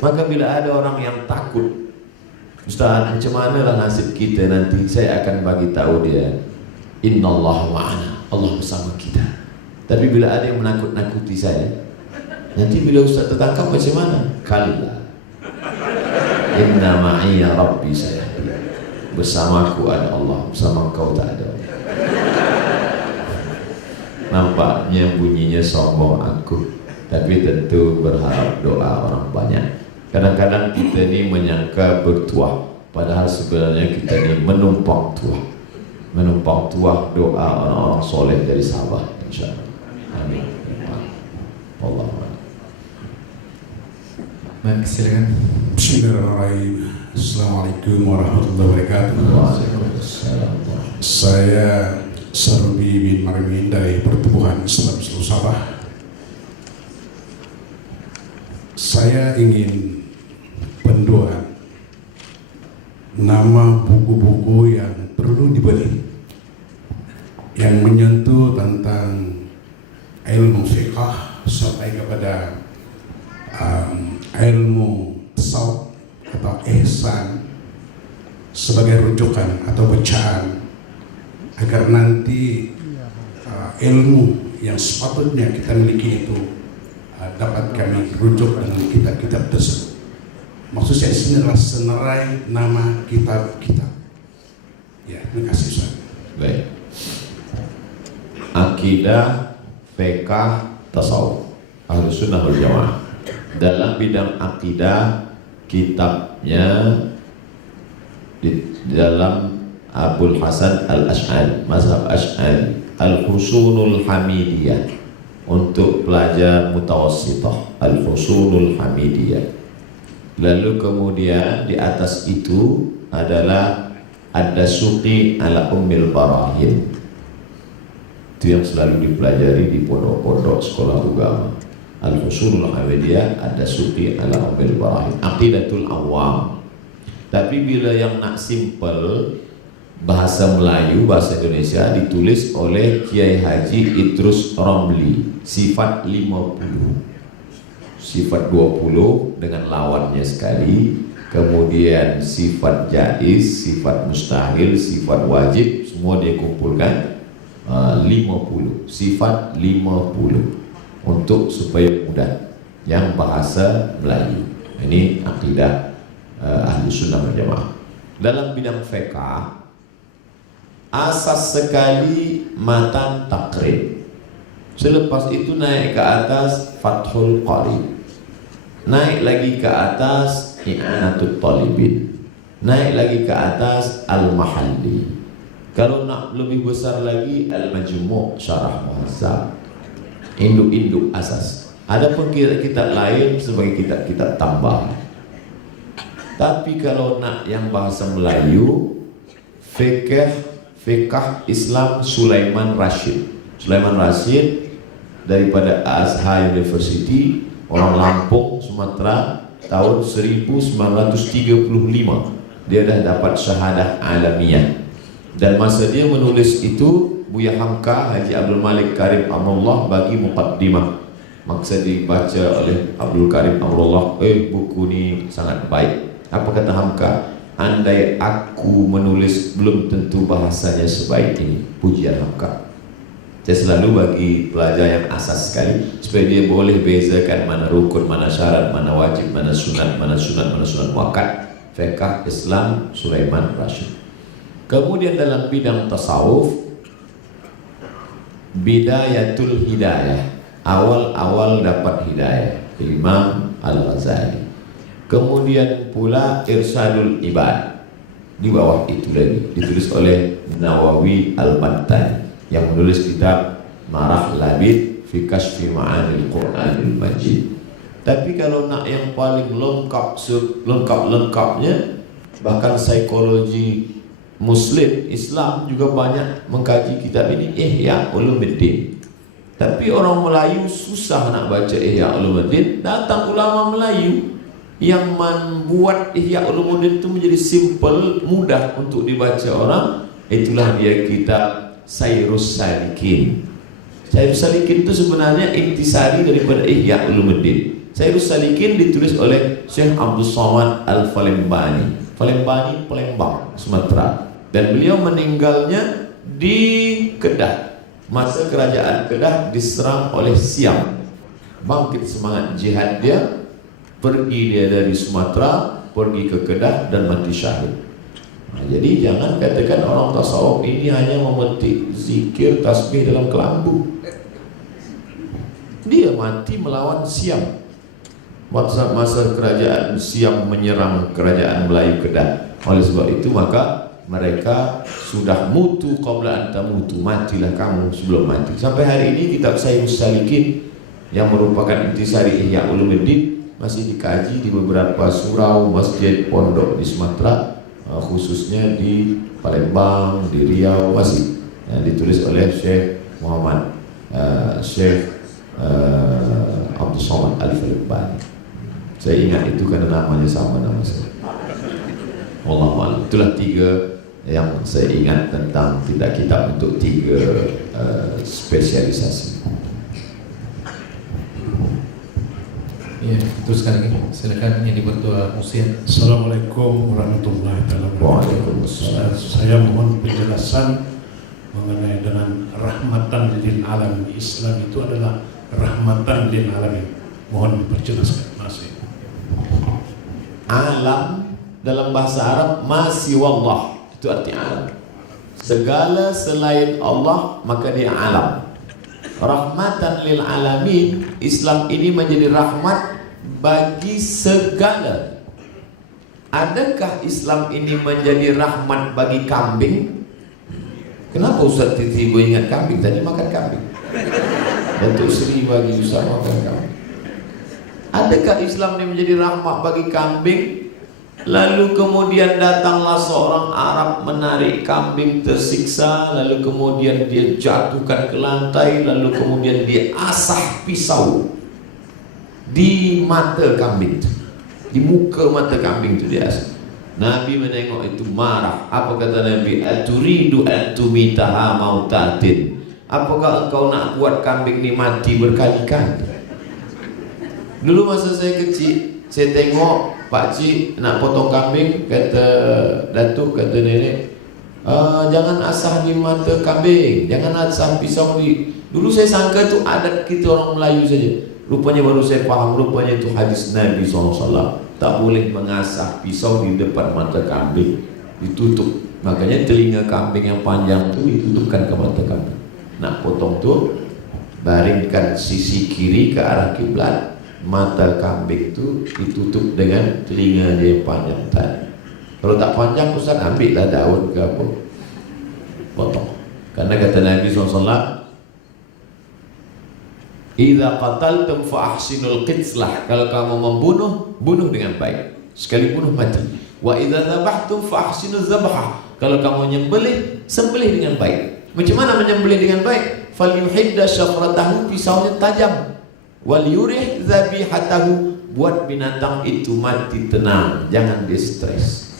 Maka bila ada orang yang takut, Ustaz, macam mana lah nasib kita nanti? Saya akan bagi tahu dia, innallaha ma'ana, Allah bersama kita. Tapi bila ada yang menakut-nakuti saya, nanti bila Ustaz tertangkap macam mana? Kalla, inna ma'iya rabbi saya, bersamaku ada Allah, bersama kau tak ada. Nampaknya bunyinya sombong aku, tapi tentu berharap doa orang banyak. Kadang-kadang kita ini menyangka bertuah, padahal sebenarnya kita ini menumpang tuah. Menumpang tuah doa orang-orang soleh dari sahabat, insyaAllah. Amin. Allah. Baik, silakan. Bismillahirrahmanirrahim. Assalamualaikum warahmatullahi wabarakatuh. Waalaikumsalam. Saya Sarbi bin Marmin dari Pertubuhan Islam Seluruh Sabah. Saya ingin penduaan nama buku-buku yang perlu dibeli, yang menyentuh tentang ilmu fiqh sampai kepada ilmu tasawuf atau ihsan sebagai rujukan atau bacaan, agar nanti ilmu yang sepatutnya kita miliki itu dapat kami rujuk dengan kitab-kitab tersebut. Maksud saya inilah senerai nama kitab-kitab. Ya, terima kasih Ustaz. Baik. Akidah, fiqh, tasawuf, Ahlus Sunnah wal Jamaah. Dalam bidang akidah, kitabnya di dalam Abul Hasan Al-Ash'ari, mazhab Ash'ari, Al-Husunul Hamidiyah, untuk pelajar mutawassithah, Al-Husunul Hamidiyah. Lalu kemudian di atas itu adalah Ad-Dasuqi ala Ummil Barahin. Itu yang selalu dipelajari di pondok-pondok sekolah agama. Al-Husunul Hamidiyah, Ad-Dasuqi ala Ummil Barahin, Aqidatul Awam. Tapi bila yang nak simple, bahasa Melayu, bahasa Indonesia, ditulis oleh Kiai Haji Idrus Romli, sifat 50, sifat 20 dengan lawannya sekali, kemudian sifat jaiz, sifat mustahil, sifat wajib, semua dia kumpulkan 50, sifat 50, untuk supaya mudah yang bahasa Melayu. Ini akidah Ahlus Sunnah wal Jamaah. Dalam bidang fiqh, asas sekali matan takrib. Selepas itu naik ke atas Fathul Qarib, naik lagi ke atas I'anatul Talibin, naik lagi ke atas Al-Mahalli. Kalau nak lebih besar lagi Al-Majmu' Syarah Muhazzab, induk-induk asas. Adapun kitab-kitab lain sebagai kitab-kitab tambahan. Tapi kalau nak yang bahasa Melayu, fikah Islam Sulaiman Rashid. Sulaiman Rashid daripada Azhar University, orang Lampung, Sumatera, tahun 1935. Dia dah dapat syahadah alamiah. Dan masa dia menulis itu, Buya Hamka Haji Abdul Malik Karim Amrullah bagi muqaddimah. Maksa dibaca oleh Abdul Karim Amrullah, buku ni sangat baik. Apa kata Hamka? Andai aku menulis belum tentu bahasanya sebaik ini. Pujian Hamka. Saya selalu bagi pelajar yang asas sekali supaya dia boleh bezakan mana rukun, mana syarat, mana wajib, mana sunat, mana sunat muakkad. Fiqh Islam Sulaiman Rashid. Kemudian dalam bidang tasawuf, Bidayatul Hidayah, awal-awal dapat hidayah, Imam Al-Ghazali. Kemudian pula Irsyadul Ibad, di bawah itu lagi ditulis oleh Nawawi Al-Bantan yang menulis kitab Marah Labid fi Kashfi Ma'anil Qur'anil Majid. Tapi kalau nak yang paling lengkapnya, bahkan psikologi Muslim Islam juga banyak mengkaji kitab ini, Ihya Ulumuddin. Tapi orang Melayu susah nak baca Ihya Ulumuddin. Datang ulama Melayu yang membuat Ihya Ulumuddin itu menjadi simple, mudah untuk dibaca orang. Itulah dia kitab Sayrus Salikin. Sayrus Salikin itu sebenarnya intisari daripada Ihya Ulumuddin. Sayrus Salikin ditulis oleh Syekh Abdul Somad Al-Falembani, Palembang, Sumatera. Dan beliau meninggalnya di Kedah. Masa kerajaan Kedah diserang oleh Siam. Bangkit semangat jihad dia, pergi dia dari Sumatera, pergi ke Kedah dan mati syahid. Nah, jadi jangan katakan orang tasawuf ini hanya memetik zikir tasbih dalam kelambu. Dia mati melawan Siam. Masa kerajaan Siam menyerang kerajaan Melayu Kedah. Oleh sebab itu maka mereka sudah mutu qabla anta mutu, matilah kamu sebelum mati. Sampai hari ini kitab Sayrus Salikin yang merupakan intisari Ihya Ulumuddin masih dikaji di beberapa surau, masjid, pondok di Sumatera, khususnya di Palembang, di Riau masih. Ditulis oleh Syekh Muhammad Syekh Abdul Somad Al-Falembani. Saya ingat itu karena namanya sama nama saya. Wallahualam. Itulah 3 yang saya ingat tentang kitab-kitab untuk 3 spesialisasi. Ya, teruskan lagi. Silakan yang berdoa usia. Assalamualaikum warahmatullahi wabarakatuh. Waalaikumsalam. Saya mohon penjelasan mengenai dengan rahmatan lil alamin. Islam itu adalah rahmatan lil alamin. Mohon diperjelaskan. Masih. Alam dalam bahasa Arab masih wallah, itu arti alam. Segala selain Allah maka dia alam. Rahmatan lil alamin, Islam ini menjadi rahmat bagi segala. Adakah Islam ini menjadi rahmat bagi kambing? Kenapa Ustaz tiba-tiba ingat kambing? Tadi makan kambing. Datuk Seri bagi Ustaz makan kambing. Adakah Islam ini menjadi rahmat bagi kambing? Lalu kemudian datanglah seorang Arab menarik kambing tersiksa, lalu kemudian dia jatuhkan ke lantai, lalu kemudian dia asah pisau di mata kambing itu, di muka mata kambing itu dia asah. Nabi menengok itu marah. Apa kata Nabi? Aturidu an tumitaha mautatin. Apakah engkau nak buat kambing ini mati berkali-kali? Dulu masa saya kecil, saya tengok Pak Cik nak potong kambing, kata datuk, kata nenek, jangan asah di mata kambing, jangan asah pisau di. Dulu saya sangka itu adat kita orang Melayu saja. Rupanya baru saya paham, rupanya itu hadis Nabi SAW. Tak boleh mengasah pisau di depan mata kambing, ditutup. Makanya telinga kambing yang panjang itu ditutupkan ke mata kambing. Nak potong tu, baringkan sisi kiri ke arah kiblat. Mata kambing itu ditutup dengan telinga dia yang panjang tadi. Kalau tak panjang, Ustaz ambillah daun ke apa, potong. Karena kata Nabi SAW, Idza qataltum fa ahsinul qitlah. Kalau kamu membunuh, bunuh dengan baik. Sekali bunuh mati. Wa idza dzabhtum fa ahsinuz dzabhah. Kalau kamu nyembelih, sembelih dengan baik. Macam mana menyembelih dengan baik? Falyuhidda syafratahu, pisaunya tajam. Wal yurih dzabihatahu, buat binatang itu mati tenang, jangan distres,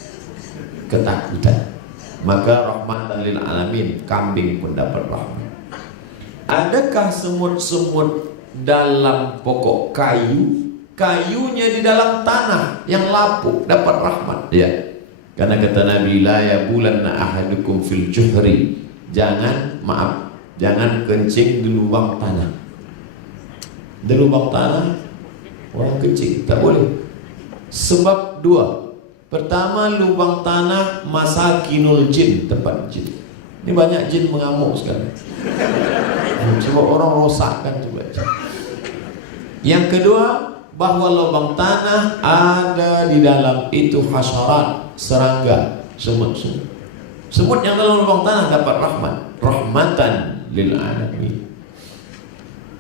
ketakutan. Maka rahmatan lil alamin, kambing pun dapat rahmat. Adakah semut-semut dalam pokok kayu, kayunya di dalam tanah yang lapuk dapat rahmat? Ya, karena kata Nabi, la yabulanna ahadukum fil juhri, jangan kencing di lubang tanah. Di lubang tanah orang kencing tak boleh. Sebab dua. Pertama, lubang tanah masakinul jin, tempat jin. Ini banyak jin mengamuk sekarang. Sebab orang rosakkan coba. Yang kedua, bahwa lubang tanah ada di dalam itu hasyarat, serangga, semut-semut. Semut yang dalam lubang tanah dapat rahmat, rahmatan lil alamin.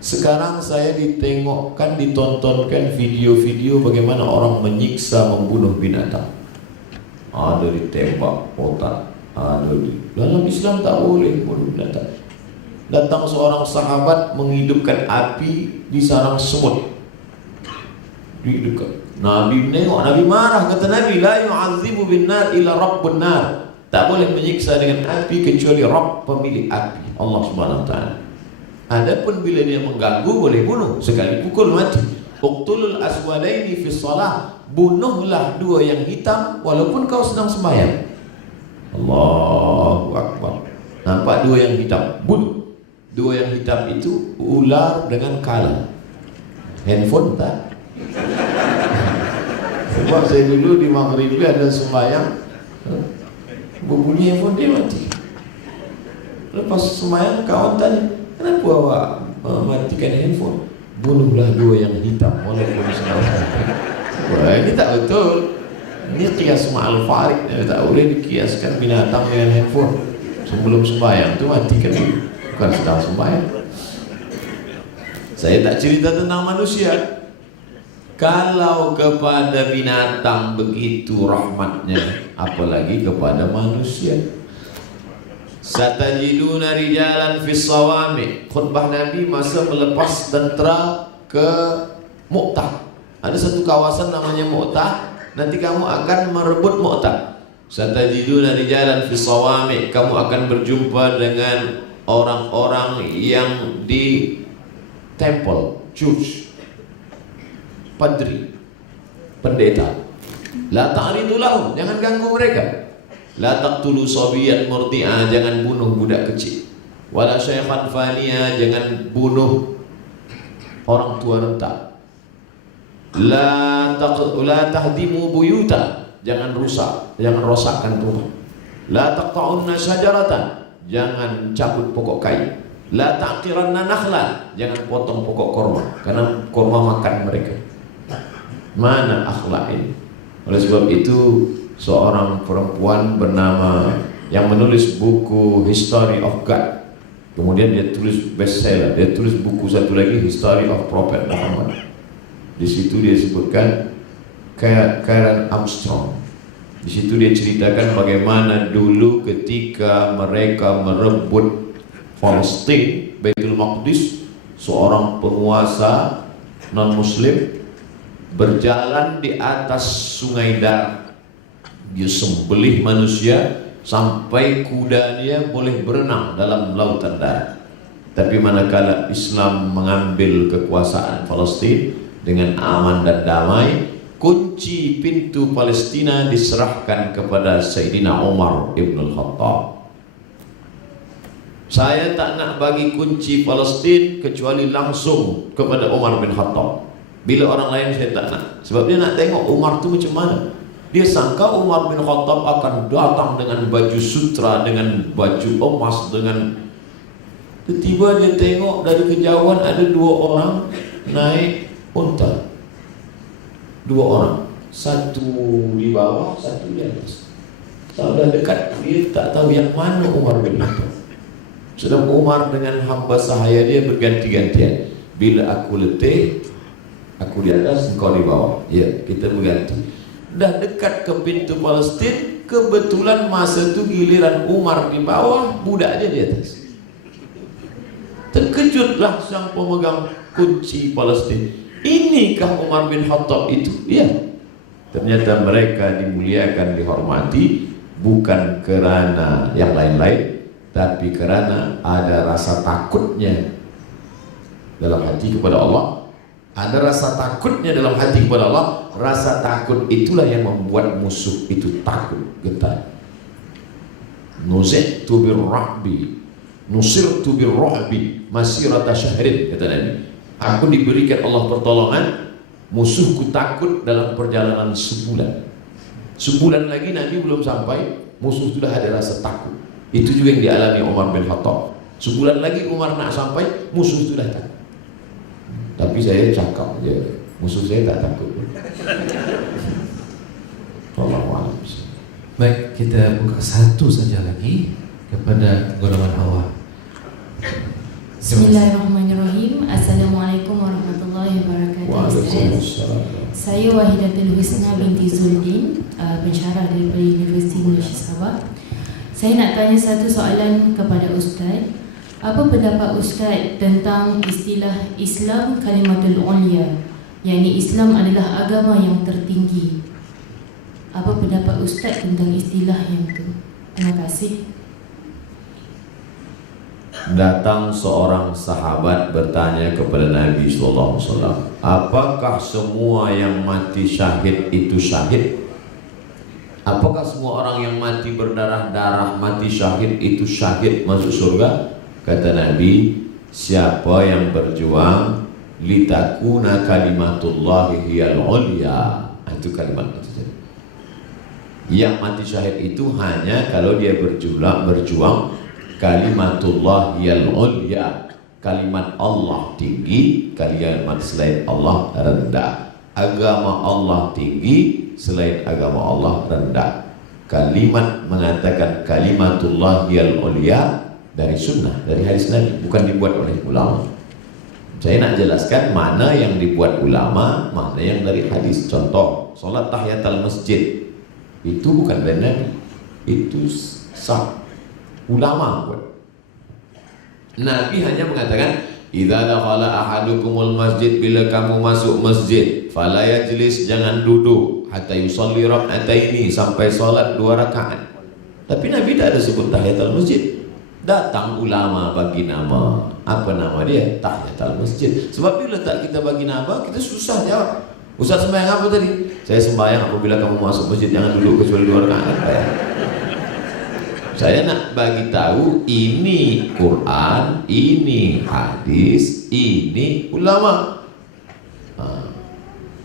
Sekarang saya ditontonkan video-video bagaimana orang menyiksa, membunuh binatang. Ada ditembak otak, ada dalam Islam tak boleh bunuh binatang. Datang seorang sahabat menghidupkan api di sarang semut. Dihidupkan. Nabi menengok, Nabi marah, kata Nabi, la yu'adzibu bin nar illa rabbun nar. Tak boleh menyiksa dengan api kecuali Rabb, pemilik api, Allah Subhanahu wa taala. Adapun bila dia mengganggu boleh bunuh, sekali pukul mati. Uqtulul aswadaini fi shalah, bunuhlah dua yang hitam walaupun kau sedang sembahyang. Allahu akbar. Nampak dua yang hitam, bunuh. Dua yang hitam itu ular dengan kala. Handphone tak? Sebab saya dulu di Maghrib ada sembahyang, berbunyi handphone, dia mati. Lepas sembahyang kawan tanya, kenapa awak matikan handphone? Bunuhlah dua yang hitam walaupun sedang sembahyang. Wah, ini tak betul. Ini qiyas ma'al farid. Tak boleh dikiaskan binatang dengan handphone. Sebelum sembahyang itu matikan dulu, bukan sedang sembahyang. Saya tak cerita tentang manusia. Kalau kepada binatang begitu rahmatnya, apalagi kepada manusia. Satajiduna rijalan fis sawami. Khutbah Nabi masa melepas tentera ke Mu'tah. Ada satu kawasan namanya Mu'tah. Nanti kamu akan merebut Mu'tah. Satajiduna rijalan fis sawami. Kamu akan berjumpa dengan orang-orang yang di temple, church, padri, pendeta. La ta'ridu lahum, jangan ganggu mereka. La taqtulu sabiyan murdi'a, jangan bunuh budak kecil. Wala syaikhan faniya, jangan bunuh orang tua renta. La tahdimu buyuta, jangan rusak, jangan rosakkan rumah. La taqta'unna syajaratan, jangan cabut pokok kayu. La taqiranna nakhlan, jangan potong pokok korma, karena korma makan mereka. Mana akhlak ini? Oleh sebab itu seorang perempuan bernama yang menulis buku History of God, kemudian dia tulis bestseller, dia tulis buku satu lagi History of Prophet Muhammad. Di situ dia sebutkan Karen Armstrong. Di situ dia ceritakan bagaimana dulu ketika mereka merebut Palestina, Baitul Maqdis, seorang penguasa non-muslim berjalan di atas sungai darah. Dia sembelih manusia sampai kudanya boleh berenang dalam lautan darah. Tapi manakala Islam mengambil kekuasaan Palestina dengan aman dan damai, kunci pintu Palestina diserahkan kepada Sayyidina Umar ibn al-Khattab. Saya tak nak bagi kunci Palestina kecuali langsung kepada Umar bin Khattab. Bila orang lain saya tak nak. Sebab dia nak tengok Umar tu macam mana. Dia sangka Umar bin Khattab akan datang dengan baju sutra, dengan baju emas, dengan... Tiba-tiba dia tengok dari kejauhan ada dua orang naik unta. Dua orang, satu di bawah, satu di atas. Sudah dekat, dia tak tahu yang mana Umar bin Khattab. Sedang Umar dengan hamba sahaya dia berganti-gantian. Bila aku letih, aku di atas, engkau di bawah. Ya, kita berganti. Dah dekat ke pintu Palestin, kebetulan masa itu giliran Umar di bawah, budaknya di atas. Terkejutlah sang pemegang kunci Palestin. Inikah Umar bin Khattab itu? Iya. Ternyata mereka dimuliakan, dihormati bukan karena yang lain-lain, tapi karena ada rasa takutnya dalam hati kepada Allah. Ada rasa takutnya dalam hati kepada Allah. Rasa takut itulah yang membuat musuh itu takut, getar. Nuzittu birrahbi, nusirtu birrahbi masirata syahrin, kata Nabi. Aku diberikan Allah pertolongan, musuhku takut dalam perjalanan sebulan. Sebulan lagi Nabi belum sampai, musuh sudah ada rasa takut. Itu juga yang dialami Umar bin Khattab. Sebulan lagi Umar nak sampai, musuh sudah takut. Tapi saya cakap je, musuh saya tak takut. Allahuakbar. Baik, kita buka satu saja lagi kepada golongan Hawa. Bismillahirrahmanirrahim. Assalamualaikum warahmatullahi wabarakatuh. Waalaikumsalam. Saya Wahidatul Husna binti Zuldin, pensyarah daripada Universiti Malaysia Sabah. Saya nak tanya satu soalan kepada Ustaz. Apa pendapat Ustaz tentang istilah Islam Kalimatul Ulya, yakni Islam adalah agama yang tertinggi? Apa pendapat Ustaz tentang istilah yang itu? Terima kasih. Datang seorang sahabat bertanya kepada Nabi SAW, apakah semua yang mati syahid itu syahid? Apakah semua orang yang mati berdarah-darah, mati syahid itu syahid masuk surga? Kata Nabi, siapa yang berjuang litakuna kalimatullahi hiyal ulya, itu kalimat itu. Yang mati syahid itu hanya kalau dia berjuang kalimatullah hiyal ulya, kalimat Allah tinggi, kalimat selain Allah rendah. Agama Allah tinggi, selain agama Allah rendah. Kalimat mengatakan kalimatullah hiyal ulya dari sunnah, dari hadis Nabi, bukan dibuat oleh ulama. Saya nak jelaskan mana yang dibuat ulama, mana yang dari hadis. Contoh, solat tahiyatul masjid itu bukan dari Nabi, itu sah, ulama buat. Nabi hanya mengatakan, idza dakhala ahadukumul masjid, bila kamu masuk masjid, fala yajlis, jangan duduk, hatta yusalli rak'ataini, sampai salat 2 rakaat. Tapi Nabi tak ada sebut tahiyatul masjid. Datang ulama bagi nama. Apa nama dia? Tahiyatul masjid. Sebab bila tak kita bagi nama, kita susah jawab. Ustaz sembahyang apa tadi? Saya sembahyang apabila kamu masuk masjid jangan duduk kecuali 2 rakaat. Saya nak bagi tahu ini Quran, ini hadis, ini ulama.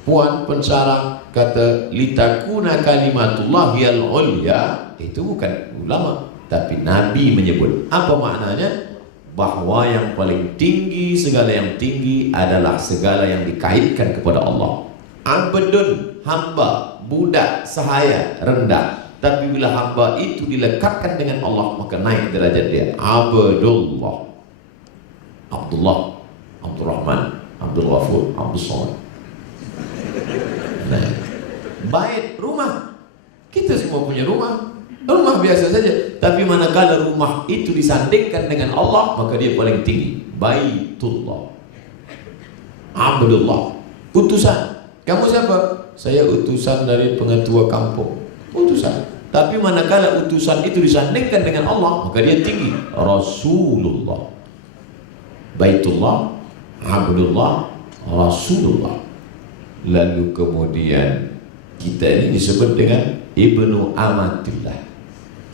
Puan pensyarah kata litakuna kalimatullah hiyal ulya, itu bukan ulama. Tapi Nabi menyebut. Apa maknanya? Bahwa yang paling tinggi, segala yang tinggi adalah segala yang dikaitkan kepada Allah. Abdun, hamba, budak, sahaya, rendah. Tapi bila hamba itu dilekatkan dengan Allah, maka naik derajat dia. Abdullah, Abdullah, Abdurrahman, Abdul Ghafur, Abdul Somad. Nah, bait, rumah. Kita semua punya rumah. Rumah biasa saja, tapi manakala rumah itu disandingkan dengan Allah, maka dia paling tinggi. Baitullah, Abdullah, utusan. Kamu siapa? Saya utusan dari pengetua kampung. Utusan. Tapi manakala utusan itu disandingkan dengan Allah, maka dia tinggi. Rasulullah, Baitullah, Abdullah, Rasulullah. Lalu kemudian kita ini disebut dengan Ibnu Amatillah.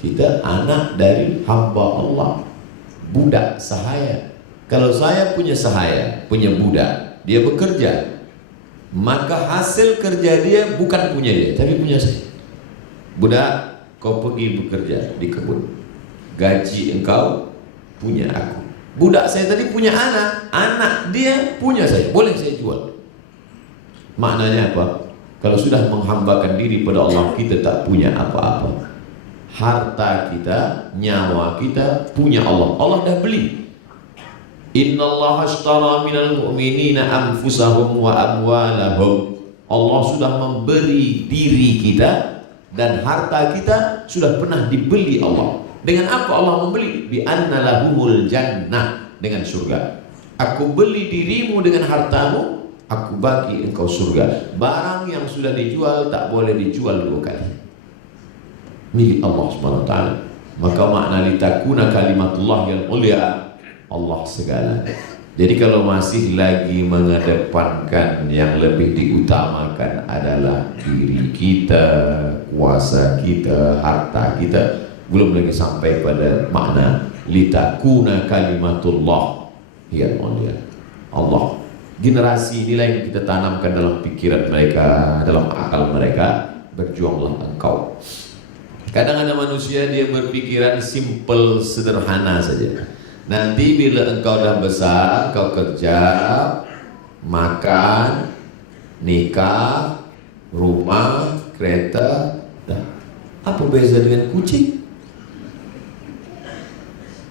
Kita anak dari hamba Allah, budak sahaya. Kalau saya punya sahaya, punya budak, dia bekerja, maka hasil kerja dia bukan punya dia, tapi punya saya. Budak, kau pergi bekerja di kebun, gaji engkau punya aku. Budak saya tadi punya anak, anak dia punya saya, boleh saya jual. Maknanya apa? Kalau sudah menghambakan diri pada Allah, kita tak punya apa-apa. Harta kita, nyawa kita punya Allah. Allah dah beli. Innallaha ashtara minal mu'minina anfusahum wa amwalahum. Allah sudah memberi diri kita dan harta kita sudah pernah dibeli Allah. Dengan apa Allah membeli? Bi anna lahumul jannah, dengan surga. Aku beli dirimu dengan hartamu, aku bagi engkau surga. Barang yang sudah dijual tak boleh dijual dua kali. Milik Allah SWT. Maka makna litakuna kalimatullah yang mulia, Allah segala. Jadi kalau masih lagi mengedepankan yang lebih diutamakan adalah diri kita, kuasa kita, harta kita, belum lagi sampai pada makna litakuna kalimatullah ya mulia Allah. Generasi inilah yang kita tanamkan dalam pikiran mereka, dalam akal mereka. Berjuanglah engkau. Kadang ada manusia dia berpikiran simple, sederhana saja. Nanti bila engkau dah besar, kau kerja, makan, nikah, rumah, kereta, dah. Apa beza dengan kucing?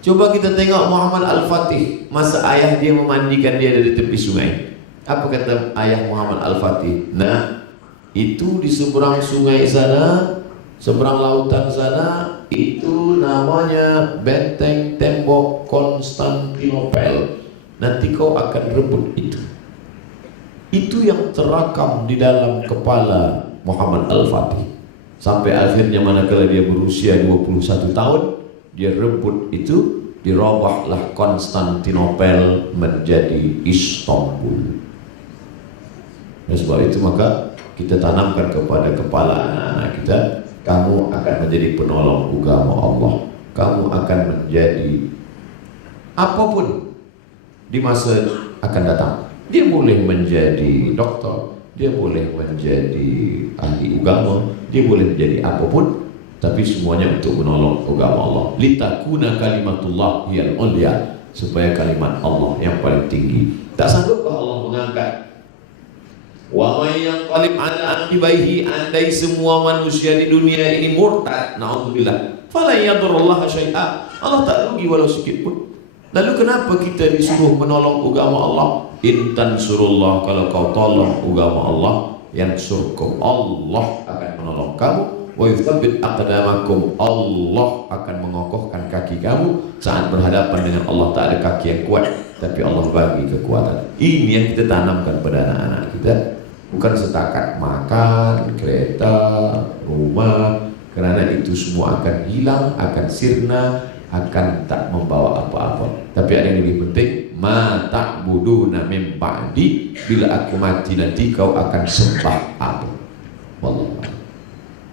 Coba kita tengok Muhammad Al-Fatih, masa ayah dia memandikan dia dari tepi sungai. Apa kata ayah Muhammad Al-Fatih? Nah, itu di seberang sungai sana, seberang lautan sana, itu namanya benteng tembok Konstantinopel. Nanti kau akan rebut itu. Itu yang terakam di dalam kepala Muhammad Al-Fatih. Sampai akhirnya manakala dia berusia 21 tahun, dia rebut itu, dirobahlah Konstantinopel menjadi Istanbul. Dan sebab itu maka kita tanamkan kepada kepala anak-anak kita, kamu akan menjadi penolong agama Allah. Kamu akan menjadi apapun di masa akan datang. Dia boleh menjadi dokter, dia boleh menjadi ahli agama, dia boleh menjadi apapun, tapi semuanya untuk menolong agama Allah. Litakuna kalimatullah hiyal ulya, supaya kalimat Allah yang paling tinggi. Tak sanggupkah Allah mengangkat? Wa may yanqalib ala aqibaihi, andai semua manusia di dunia ini murtad, naudzubillah, fala yadurullah syai'a, Allah tak rugi walau sedikit pun. Lalu kenapa kita disuruh menolong agama Allah? In tansurullah, kalau kau tolong agama Allah, yansurkum, Allah akan menolong kamu. Wa yuthabbit aqdamakum, Allah akan mengokohkan kaki kamu saat berhadapan dengan Allah. Tak ada kaki yang kuat, tapi Allah bagi kekuatan. Ini yang kita tanamkan pada anak-anak kita. Bukan setakat makan, kereta, rumah, kerana itu semua akan hilang, akan sirna, akan tak membawa apa-apa. Tapi ada yang lebih penting, ma ta'buduna min ba'di, bila aku mati nanti kau akan sembah apa? Wallah.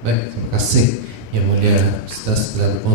Baik, terima kasih Yang Mulia Ustaz telah